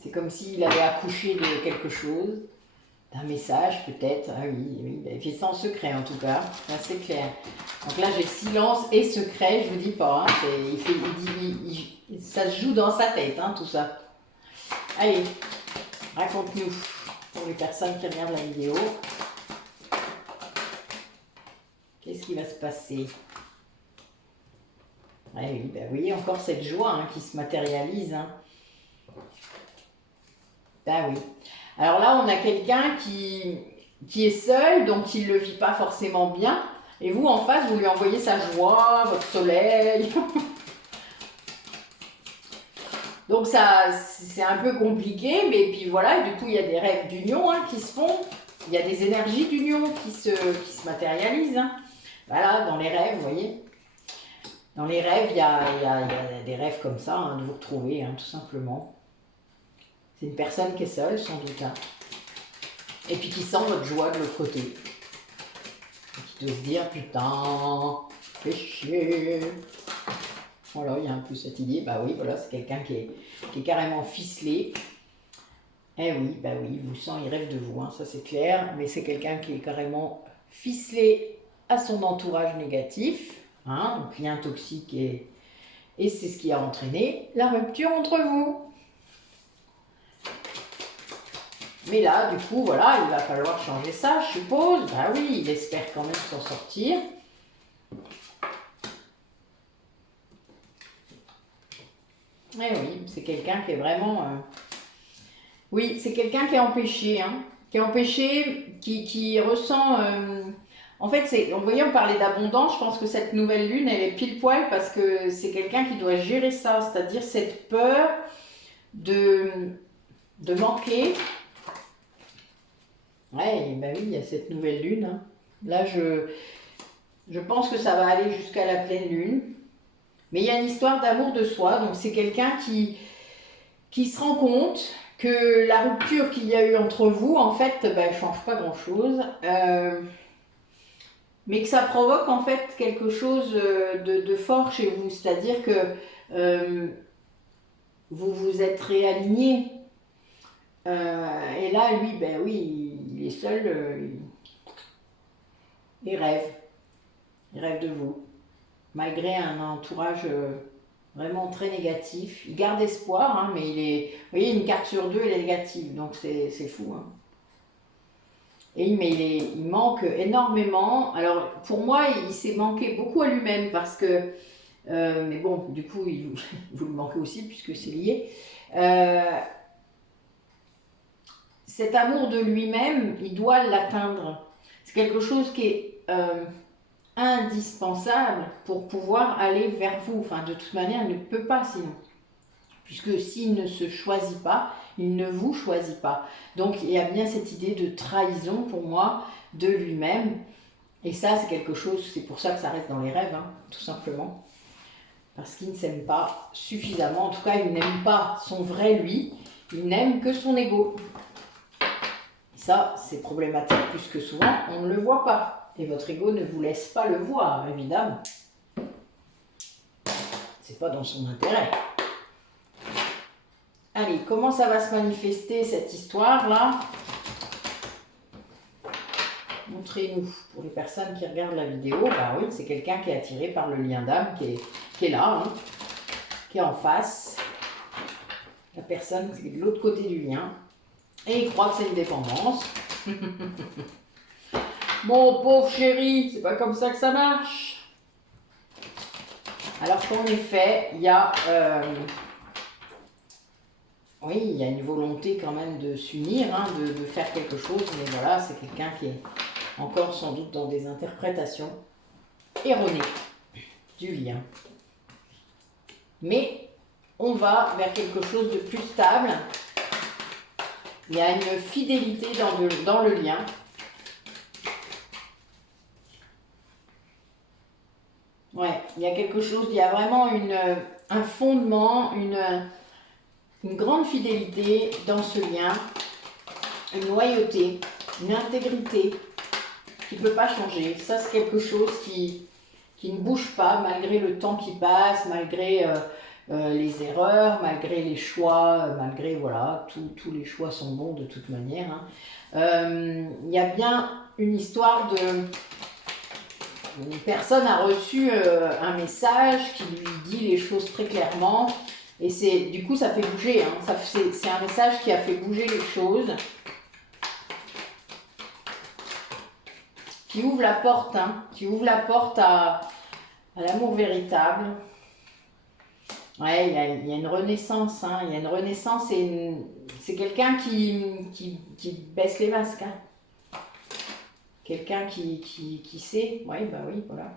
C'est comme s'il avait accouché de quelque chose, d'un message peut-être. Ah oui, il fait ça en secret en tout cas, c'est clair. Donc là j'ai silence et secret, je vous dis pas. Hein, ça se joue dans sa tête, hein, tout ça. Allez, raconte-nous pour les personnes qui regardent la vidéo. Qu'est-ce qui va se passer? Ah oui, ben oui, encore cette joie hein, qui se matérialise. Hein. Ben oui. Alors là, on a quelqu'un qui est seul, donc il ne le vit pas forcément bien. Et vous, en face, vous lui envoyez sa joie, votre soleil. Donc ça, c'est un peu compliqué, mais puis voilà, du coup, il y a des rêves d'union hein, qui se font. il y a des énergies d'union qui se matérialisent. Hein. Voilà, dans les rêves, vous voyez. Dans les rêves, il y a des rêves comme ça, hein, de vous retrouver, hein, tout simplement. C'est une personne qui est seule, sans doute. Hein. Et puis qui sent votre joie de l'autre côté. Et qui doit se dire, putain, fais chier. Voilà, il y a un peu cette idée. Bah oui, voilà, c'est quelqu'un qui est carrément ficelé. Eh oui, bah oui, il vous sent, il rêve de vous, hein, ça c'est clair. Mais c'est quelqu'un qui est carrément ficelé à son entourage négatif. Hein, donc lien toxique et c'est ce qui a entraîné la rupture entre vous. Mais là, du coup, voilà, il va falloir changer ça, je suppose. Bah oui, il espère quand même s'en sortir. Eh oui, c'est quelqu'un qui est vraiment... Oui, c'est quelqu'un qui est empêché, hein, qui est empêché, qui ressent... En fait, vous voyez, on parlait d'abondance, je pense que cette nouvelle lune, elle est pile poil parce que c'est quelqu'un qui doit gérer ça, c'est-à-dire cette peur de manquer. Ouais, ben oui, il y a cette nouvelle lune. Hein. Là, je pense que ça va aller jusqu'à la pleine lune. Mais il y a une histoire d'amour de soi, donc c'est quelqu'un qui se rend compte que la rupture qu'il y a eu entre vous, en fait, ben, elle ne change pas grand-chose. Mais que ça provoque en fait quelque chose de fort chez vous, c'est-à-dire que vous vous êtes réaligné. Et là, lui, ben oui, il est seul, il rêve. Il rêve de vous. Malgré un entourage vraiment très négatif. Il garde espoir, hein, mais il est... Vous voyez, une carte sur deux, elle est négative, donc c'est fou. Hein. Mais il manque énormément. Alors, pour moi, il s'est manqué beaucoup à lui-même parce que... mais bon, du coup, vous le manquez aussi puisque c'est lié. Cet amour de lui-même, il doit l'atteindre. C'est quelque chose qui est indispensable pour pouvoir aller vers vous. Enfin, de toute manière, il ne peut pas sinon. Puisque s'il ne se choisit pas, il ne vous choisit pas. Donc il y a bien cette idée de trahison pour moi de lui-même. Et ça, c'est quelque chose, c'est pour ça que ça reste dans les rêves, hein, tout simplement. Parce qu'il ne s'aime pas suffisamment. En tout cas, il n'aime pas son vrai lui. Il n'aime que son ego. Et ça, c'est problématique puisque souvent, on ne le voit pas. Et votre ego ne vous laisse pas le voir, évidemment. C'est pas dans son intérêt. Allez, comment ça va se manifester cette histoire-là? Montrez-nous. Pour les personnes qui regardent la vidéo, bah oui, c'est quelqu'un qui est attiré par le lien d'âme qui est là, hein, qui est en face. La personne qui est de l'autre côté du lien. Et il croit que c'est une dépendance. Mon pauvre chéri, c'est pas comme ça que ça marche. Alors qu'en effet, il y a... oui, il y a une volonté quand même de s'unir, hein, de faire quelque chose, mais voilà, c'est quelqu'un qui est encore sans doute dans des interprétations erronées du lien. Mais on va vers quelque chose de plus stable. Il y a une fidélité dans le lien. Ouais, il y a quelque chose, il y a vraiment un fondement, une grande fidélité dans ce lien, une loyauté, une intégrité qui ne peut pas changer. Ça, c'est quelque chose qui ne bouge pas malgré le temps qui passe, malgré les erreurs, malgré les choix, malgré, voilà, tous les choix sont bons de toute manière. Hein. Il y a bien une histoire de... Une personne a reçu un message qui lui dit les choses très clairement. Et du coup, ça fait bouger. Hein. C'est un message qui a fait bouger les choses. Qui ouvre la porte. Hein. Qui ouvre la porte à l'amour véritable. Ouais, il y a une renaissance. Hein. Il y a une renaissance et c'est quelqu'un qui baisse les masques. Hein. Quelqu'un qui sait. Ouais, bah oui, voilà.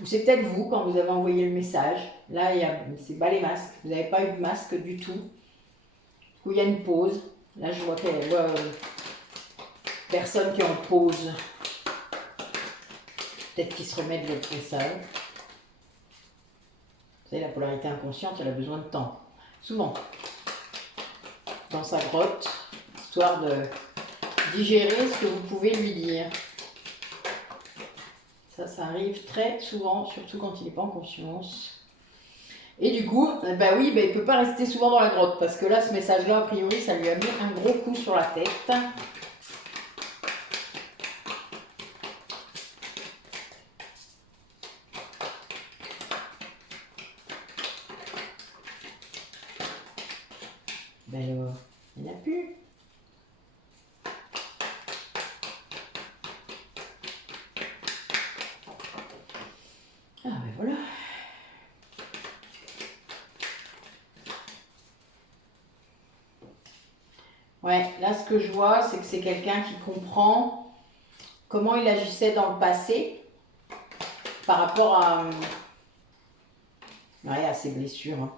Ou c'est peut-être vous quand vous avez envoyé le message. Là, c'est pas les masques. Vous n'avez pas eu de masque du tout. Du coup, il y a une pause. Là, je vois qu'elle... Personne qui est en pause. Peut-être qu'il se remet de votre message. Vous savez, la polarité inconsciente, elle a besoin de temps. Souvent. Dans sa grotte, histoire de digérer ce que vous pouvez lui dire. Ça arrive très souvent, surtout quand il n'est pas en conscience. Et du coup, bah oui, bah il ne peut pas rester souvent dans la grotte, parce que là, ce message-là, a priori, ça lui a mis un gros coup sur la tête. Ben alors, il n'y en a plus. Ah ben voilà. Ouais, là ce que je vois, c'est que c'est quelqu'un qui comprend comment il agissait dans le passé par rapport à, ouais, à ses blessures. Hein.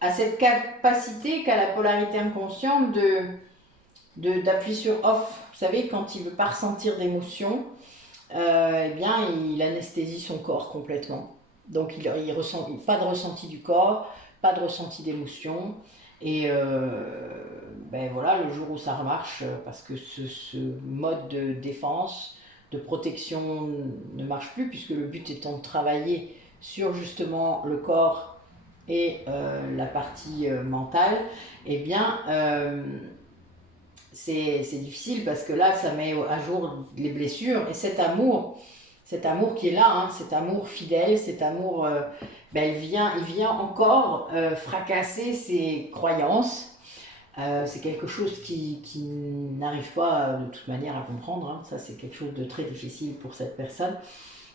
À cette capacité qu'a la polarité inconsciente d'appuyer sur off. Vous savez, quand il ne veut pas ressentir d'émotion, eh bien, il anesthésie son corps complètement. Donc, il ressent pas de ressenti du corps, pas de ressenti d'émotion. Et ben voilà, le jour où ça remarche, parce que ce mode de défense, de protection ne marche plus, puisque le but étant de travailler sur justement le corps et la partie mentale, eh bien, c'est difficile parce que là, ça met à jour les blessures et cet amour qui est là, hein, cet amour fidèle, cet amour, ben, il vient encore fracasser ses croyances. C'est quelque chose qui n'arrive pas de toute manière à comprendre. Hein. Ça, c'est quelque chose de très difficile pour cette personne.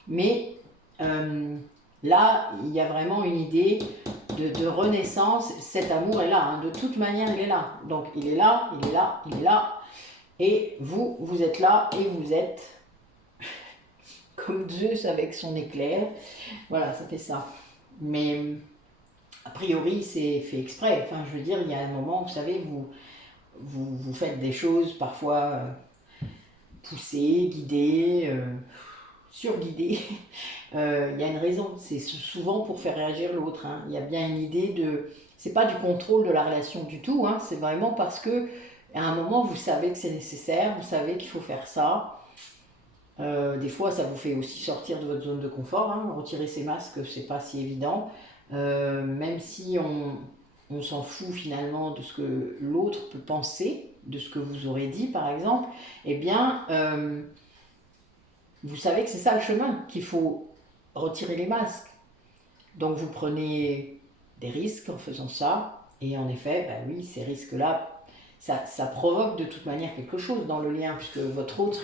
Mais là, il y a vraiment une idée de renaissance. Cet amour est là. Hein. De toute manière, il est là. Donc, il est là, il est là, il est là. Et vous, vous êtes là et vous êtes comme Zeus avec son éclair. Voilà, ça fait ça. Mais a priori, c'est fait exprès. Enfin, je veux dire, il y a un moment, vous savez, vous faites des choses parfois poussées, guidées, surguidées. Il y a une raison. C'est souvent pour faire réagir l'autre. Hein. Il y a bien une idée de... C'est pas du contrôle de la relation du tout. Hein. C'est vraiment parce que à un moment, vous savez que c'est nécessaire, vous savez qu'il faut faire ça. Des fois, ça vous fait aussi sortir de votre zone de confort. Hein. Retirer ses masques, c'est pas si évident. Même si on s'en fout finalement de ce que l'autre peut penser, de ce que vous aurez dit par exemple, eh bien, vous savez que c'est ça le chemin, qu'il faut retirer les masques. Donc vous prenez des risques en faisant ça, et en effet, bah oui, ces risques-là, ça provoque de toute manière quelque chose dans le lien, puisque votre autre,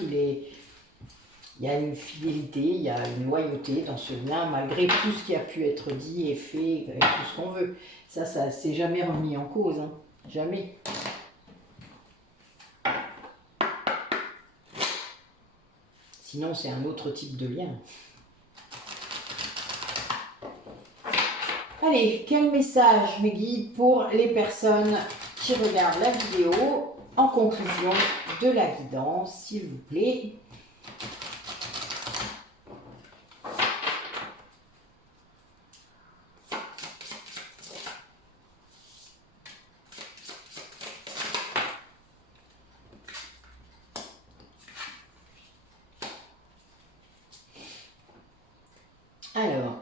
il y a une fidélité, il y a une loyauté dans ce lien, malgré tout ce qui a pu être dit et fait, et tout ce qu'on veut. Ça c'est jamais remis en cause, hein. Jamais. Sinon, c'est un autre type de lien. Allez, quel message mes guides pour les personnes qui regardent la vidéo en conclusion de la guidance, s'il vous plaît. Alors,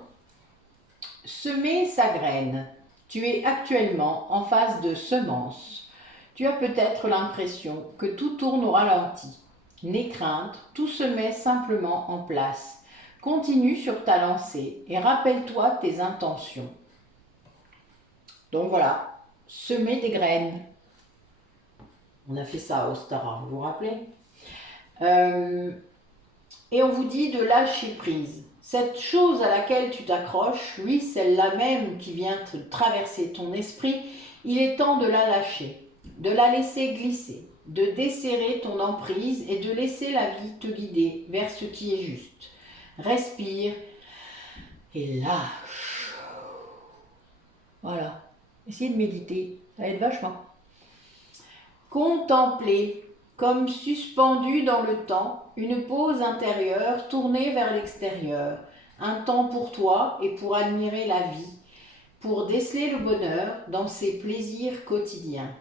semer sa graine. Tu es actuellement en phase de semence. Tu as peut-être l'impression que tout tourne au ralenti. N'aie crainte, tout se met simplement en place. Continue sur ta lancée et rappelle-toi tes intentions. Donc voilà, semer des graines. On a fait ça au Ostara, vous vous rappelez? Et on vous dit de lâcher prise. Cette chose à laquelle tu t'accroches, oui, celle-là même qui vient te traverser ton esprit, il est temps de la lâcher, de la laisser glisser, de desserrer ton emprise et de laisser la vie te guider vers ce qui est juste. Respire et lâche. Voilà. Essayez de méditer, ça aide vachement. Contempler. comme suspendue dans le temps, une pause intérieure tournée vers l'extérieur, un temps pour toi et pour admirer la vie, pour déceler le bonheur dans ses plaisirs quotidiens.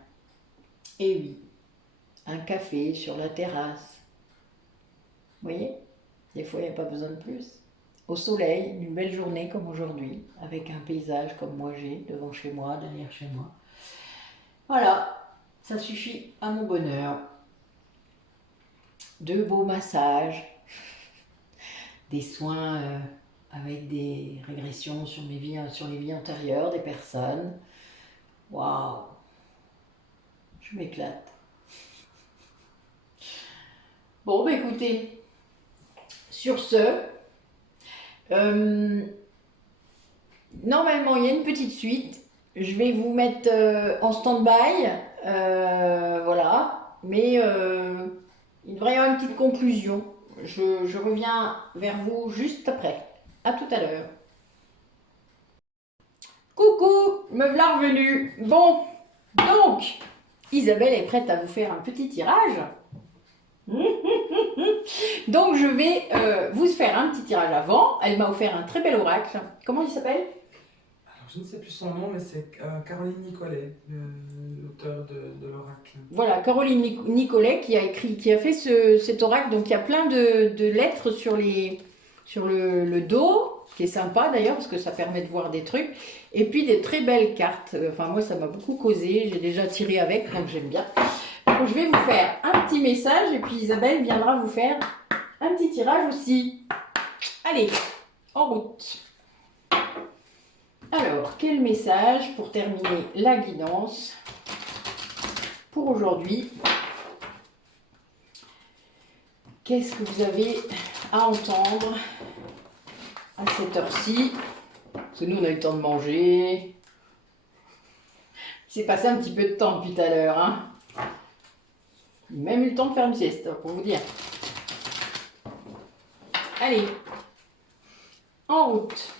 Et oui, un café sur la terrasse. Vous voyez, des fois il n'y a pas besoin de plus. Au soleil, une belle journée comme aujourd'hui, avec un paysage comme moi j'ai devant chez moi, derrière chez moi. Voilà, ça suffit à mon bonheur. De beaux massages, des soins avec des régressions sur les vies antérieures des personnes. Waouh, je m'éclate. Bon, bah écoutez, sur ce, normalement il y a une petite suite. Je vais vous mettre en stand-by, voilà, mais il devrait y avoir une petite conclusion. Je reviens vers vous juste après. À tout à l'heure. Coucou, me voilà revenue. Bon, donc, Isabelle est prête à vous faire un petit tirage. Donc, je vais vous faire un petit tirage avant. Elle m'a offert un très bel oracle. Comment il s'appelle? Alors, je ne sais plus son nom, mais c'est Caroline Nicolet, l'auteur de l'oracle. Voilà, Caroline Nicolet qui a fait cet oracle. Donc, il y a plein de lettres sur le dos, ce qui est sympa d'ailleurs parce que ça permet de voir des trucs. Et puis des très belles cartes. Enfin, moi, ça m'a beaucoup causé. J'ai déjà tiré avec, donc j'aime bien. Donc, je vais vous faire un petit message et puis Isabelle viendra vous faire un petit tirage aussi. Allez, en route. Alors, quel message pour terminer la guidance pour aujourd'hui? Qu'est-ce que vous avez à entendre à cette heure-ci? Parce que nous, on a eu le temps de manger. Il s'est passé un petit peu de temps depuis tout à l'heure. Hein. Même eu le temps de faire une sieste, pour vous dire. Allez, en route.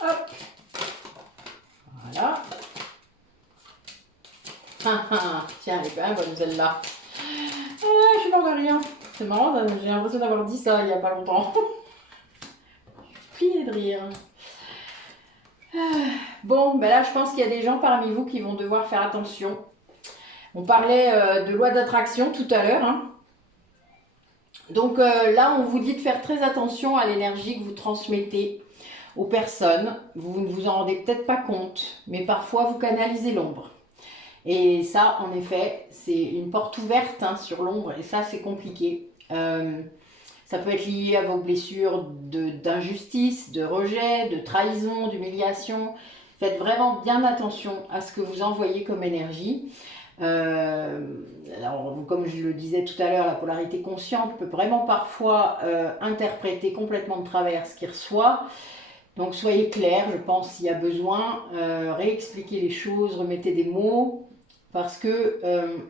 Hop. Voilà. Tiens, elle est quand même bonne celle-là. Ah, je suis pas de rien. C'est marrant, j'ai l'impression d'avoir dit ça il n'y a pas longtemps. Je suis pliée de rire. Bon, ben là, je pense qu'il y a des gens parmi vous qui vont devoir faire attention. On parlait de loi d'attraction tout à l'heure. Hein. Donc là, on vous dit de faire très attention à l'énergie que vous transmettez aux personnes. Vous ne vous en rendez peut-être pas compte, mais parfois vous canalisez l'ombre. Et ça, en effet, c'est une porte ouverte hein, sur l'ombre, et ça, c'est compliqué. Ça peut être lié à vos blessures d'injustice, de rejet, de trahison, d'humiliation. Faites vraiment bien attention à ce que vous envoyez comme énergie. Alors, comme je le disais tout à l'heure, la polarité consciente peut vraiment parfois interpréter complètement de travers ce qu'il reçoit. Donc soyez clair, je pense, s'il y a besoin, réexpliquez les choses, remettez des mots, parce que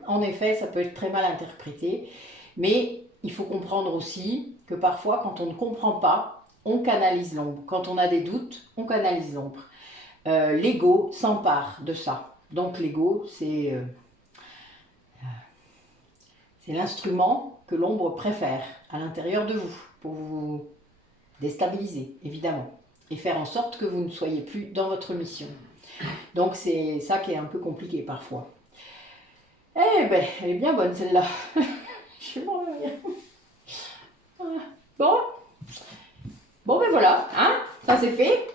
en effet, ça peut être très mal interprété. Mais il faut comprendre aussi que parfois, quand on ne comprend pas, on canalise l'ombre. Quand on a des doutes, on canalise l'ombre. L'ego s'empare de ça. Donc l'ego, c'est l'instrument que l'ombre préfère à l'intérieur de vous, pour vous déstabiliser, évidemment, et faire en sorte que vous ne soyez plus dans votre mission. Donc c'est ça qui est un peu compliqué parfois. Eh ben, elle est bien bonne celle-là. Je vais m'en revenir. Bon. Bon ben voilà, hein, ça c'est fait.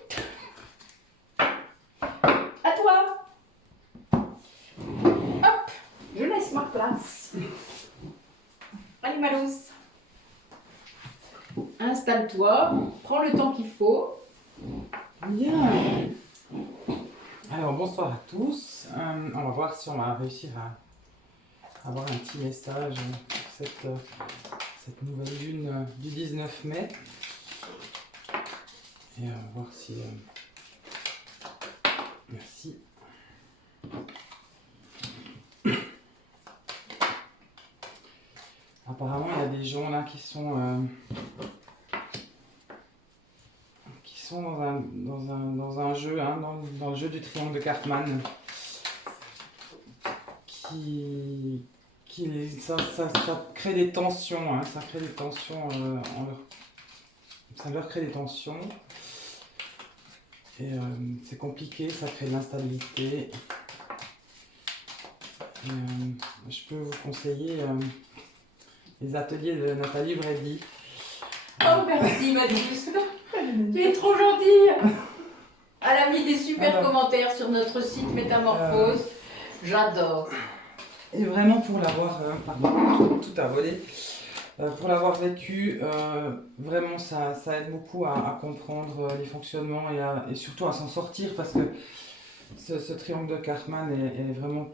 À toi. Hop, je laisse ma place. Allez Malousse. Installe-toi, prends le temps qu'il faut. Bien. Alors, bonsoir à tous. On va voir si on va réussir à avoir un petit message pour cette nouvelle lune du 19 mai. Et on va voir si... Merci. Apparemment, il y a des gens là qui sont dans un jeu, hein, dans le jeu du triangle de Cartman, qui ça crée des tensions, hein, ça crée des tensions, ça leur crée des tensions. Et c'est compliqué, ça crée de l'instabilité. Je peux vous conseiller les ateliers de Nathalie Brady. Oh merci Mathis, tu es trop gentille. Elle a mis des super commentaires sur notre site Métamorphose. J'adore. Et vraiment pour l'avoir, pardon, tout a volé. Pour l'avoir vécu, vraiment ça aide beaucoup à comprendre les fonctionnements et surtout à s'en sortir parce que ce triangle de Karpman est vraiment...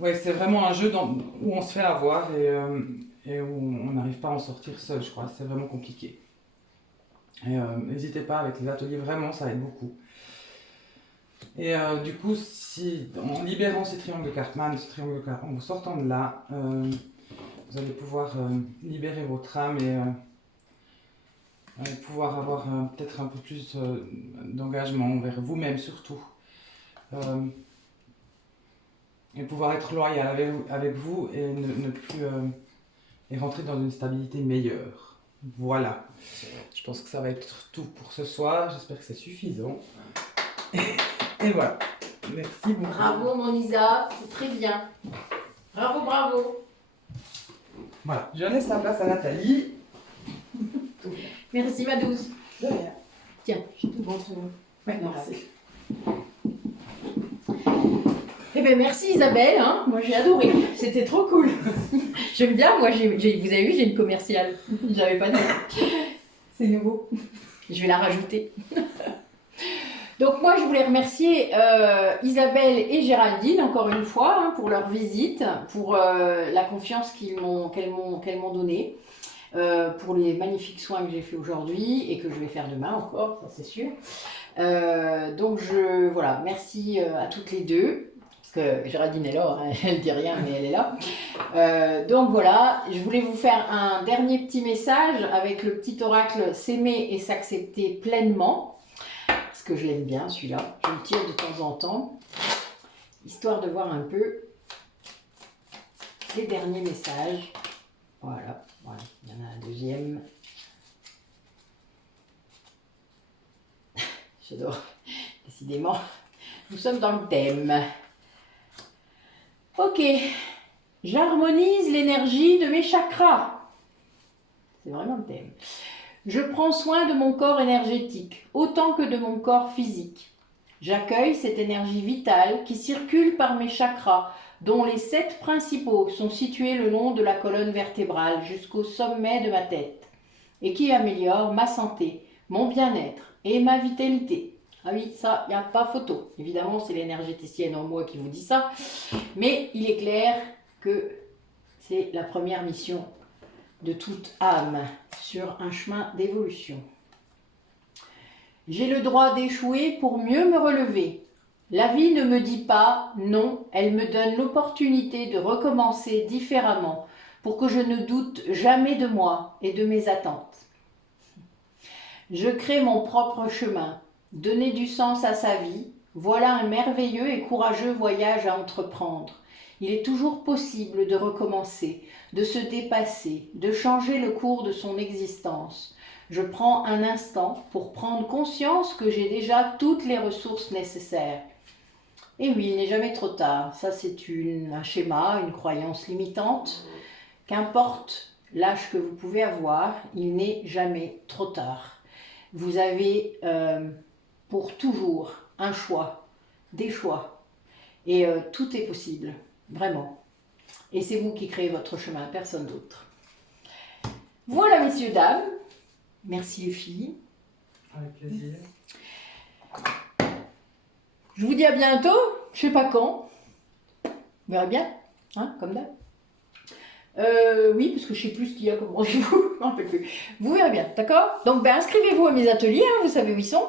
Ouais, c'est vraiment un jeu où on se fait avoir et où on n'arrive pas à en sortir seul, je crois. C'est vraiment compliqué. Et n'hésitez pas avec les ateliers, vraiment ça aide beaucoup. Et du coup, en libérant ces triangles de Karpman, en vous sortant de là, vous allez pouvoir libérer votre âme et pouvoir avoir peut-être un peu plus d'engagement envers vous-même surtout. Et pouvoir être loyal avec vous et ne plus et rentrer dans une stabilité meilleure. Voilà. Je pense que ça va être tout pour ce soir. J'espère que c'est suffisant. Et voilà. Merci beaucoup. Bravo mon Isa, c'est très bien. Bravo, bravo. Voilà, je laisse la place à Nathalie. Merci ma douce. De rien. Tiens, je te montre. Ouais, merci. Eh bien merci Isabelle, hein. Moi j'ai adoré, c'était trop cool. J'aime bien, moi vous avez vu j'ai une commerciale, j'avais pas dit. C'est nouveau, je vais la rajouter. Donc moi je voulais remercier Isabelle et Géraldine encore une fois hein, pour leur visite, pour la confiance qu'elles m'ont donnée, pour les magnifiques soins que j'ai fait aujourd'hui et que je vais faire demain encore, ça c'est sûr. Donc voilà, merci à toutes les deux. Parce que Géraldine est là, hein, elle ne dit rien, mais elle est là. Donc voilà, je voulais vous faire un dernier petit message avec le petit oracle s'aimer et s'accepter pleinement. Parce que je l'aime bien celui-là, je le tire de temps en temps, histoire de voir un peu les derniers messages. Voilà, il y en a un deuxième. J'adore, décidément, nous sommes dans le thème. Ok, j'harmonise l'énergie de mes chakras. C'est vraiment le thème. Je prends soin de mon corps énergétique, autant que de mon corps physique. J'accueille cette énergie vitale qui circule par mes chakras, dont les 7 principaux sont situés le long de la colonne vertébrale jusqu'au sommet de ma tête, et qui améliore ma santé, mon bien-être et ma vitalité. Ah oui, ça, il n'y a pas photo. Évidemment, c'est l'énergéticienne en moi qui vous dit ça. Mais il est clair que c'est la première mission de toute âme sur un chemin d'évolution. J'ai le droit d'échouer pour mieux me relever. La vie ne me dit pas non, elle me donne l'opportunité de recommencer différemment pour que je ne doute jamais de moi et de mes attentes. Je crée mon propre chemin. Donner du sens à sa vie, voilà un merveilleux et courageux voyage à entreprendre. Il est toujours possible de recommencer, de se dépasser, de changer le cours de son existence. Je prends un instant pour prendre conscience que j'ai déjà toutes les ressources nécessaires. Et oui, il n'est jamais trop tard. Ça, c'est un schéma, une croyance limitante. Qu'importe l'âge que vous pouvez avoir, il n'est jamais trop tard. Vous avez pour toujours un choix, des choix. Et tout est possible, vraiment. Et c'est vous qui créez votre chemin, personne d'autre. Voilà, messieurs, dames. Merci les filles. Avec plaisir. Je vous dis à bientôt, je sais pas quand. Vous verrez bien, hein, comme d'hab. Oui, parce que je sais plus ce qu'il y a comme rendez-vous. Vous verrez bien, d'accord? Donc inscrivez-vous à mes ateliers, hein, vous savez où ils sont.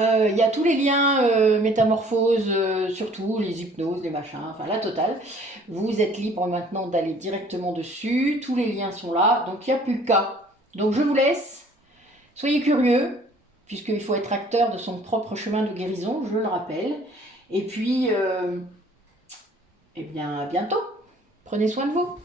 Il y a tous les liens métamorphose, surtout les hypnoses, les machins, enfin la totale. Vous êtes libre maintenant d'aller directement dessus. Tous les liens sont là, donc il n'y a plus qu'à. Donc je vous laisse. Soyez curieux, puisqu'il faut être acteur de son propre chemin de guérison, je le rappelle. Et puis, eh bien, à bientôt. Prenez soin de vous.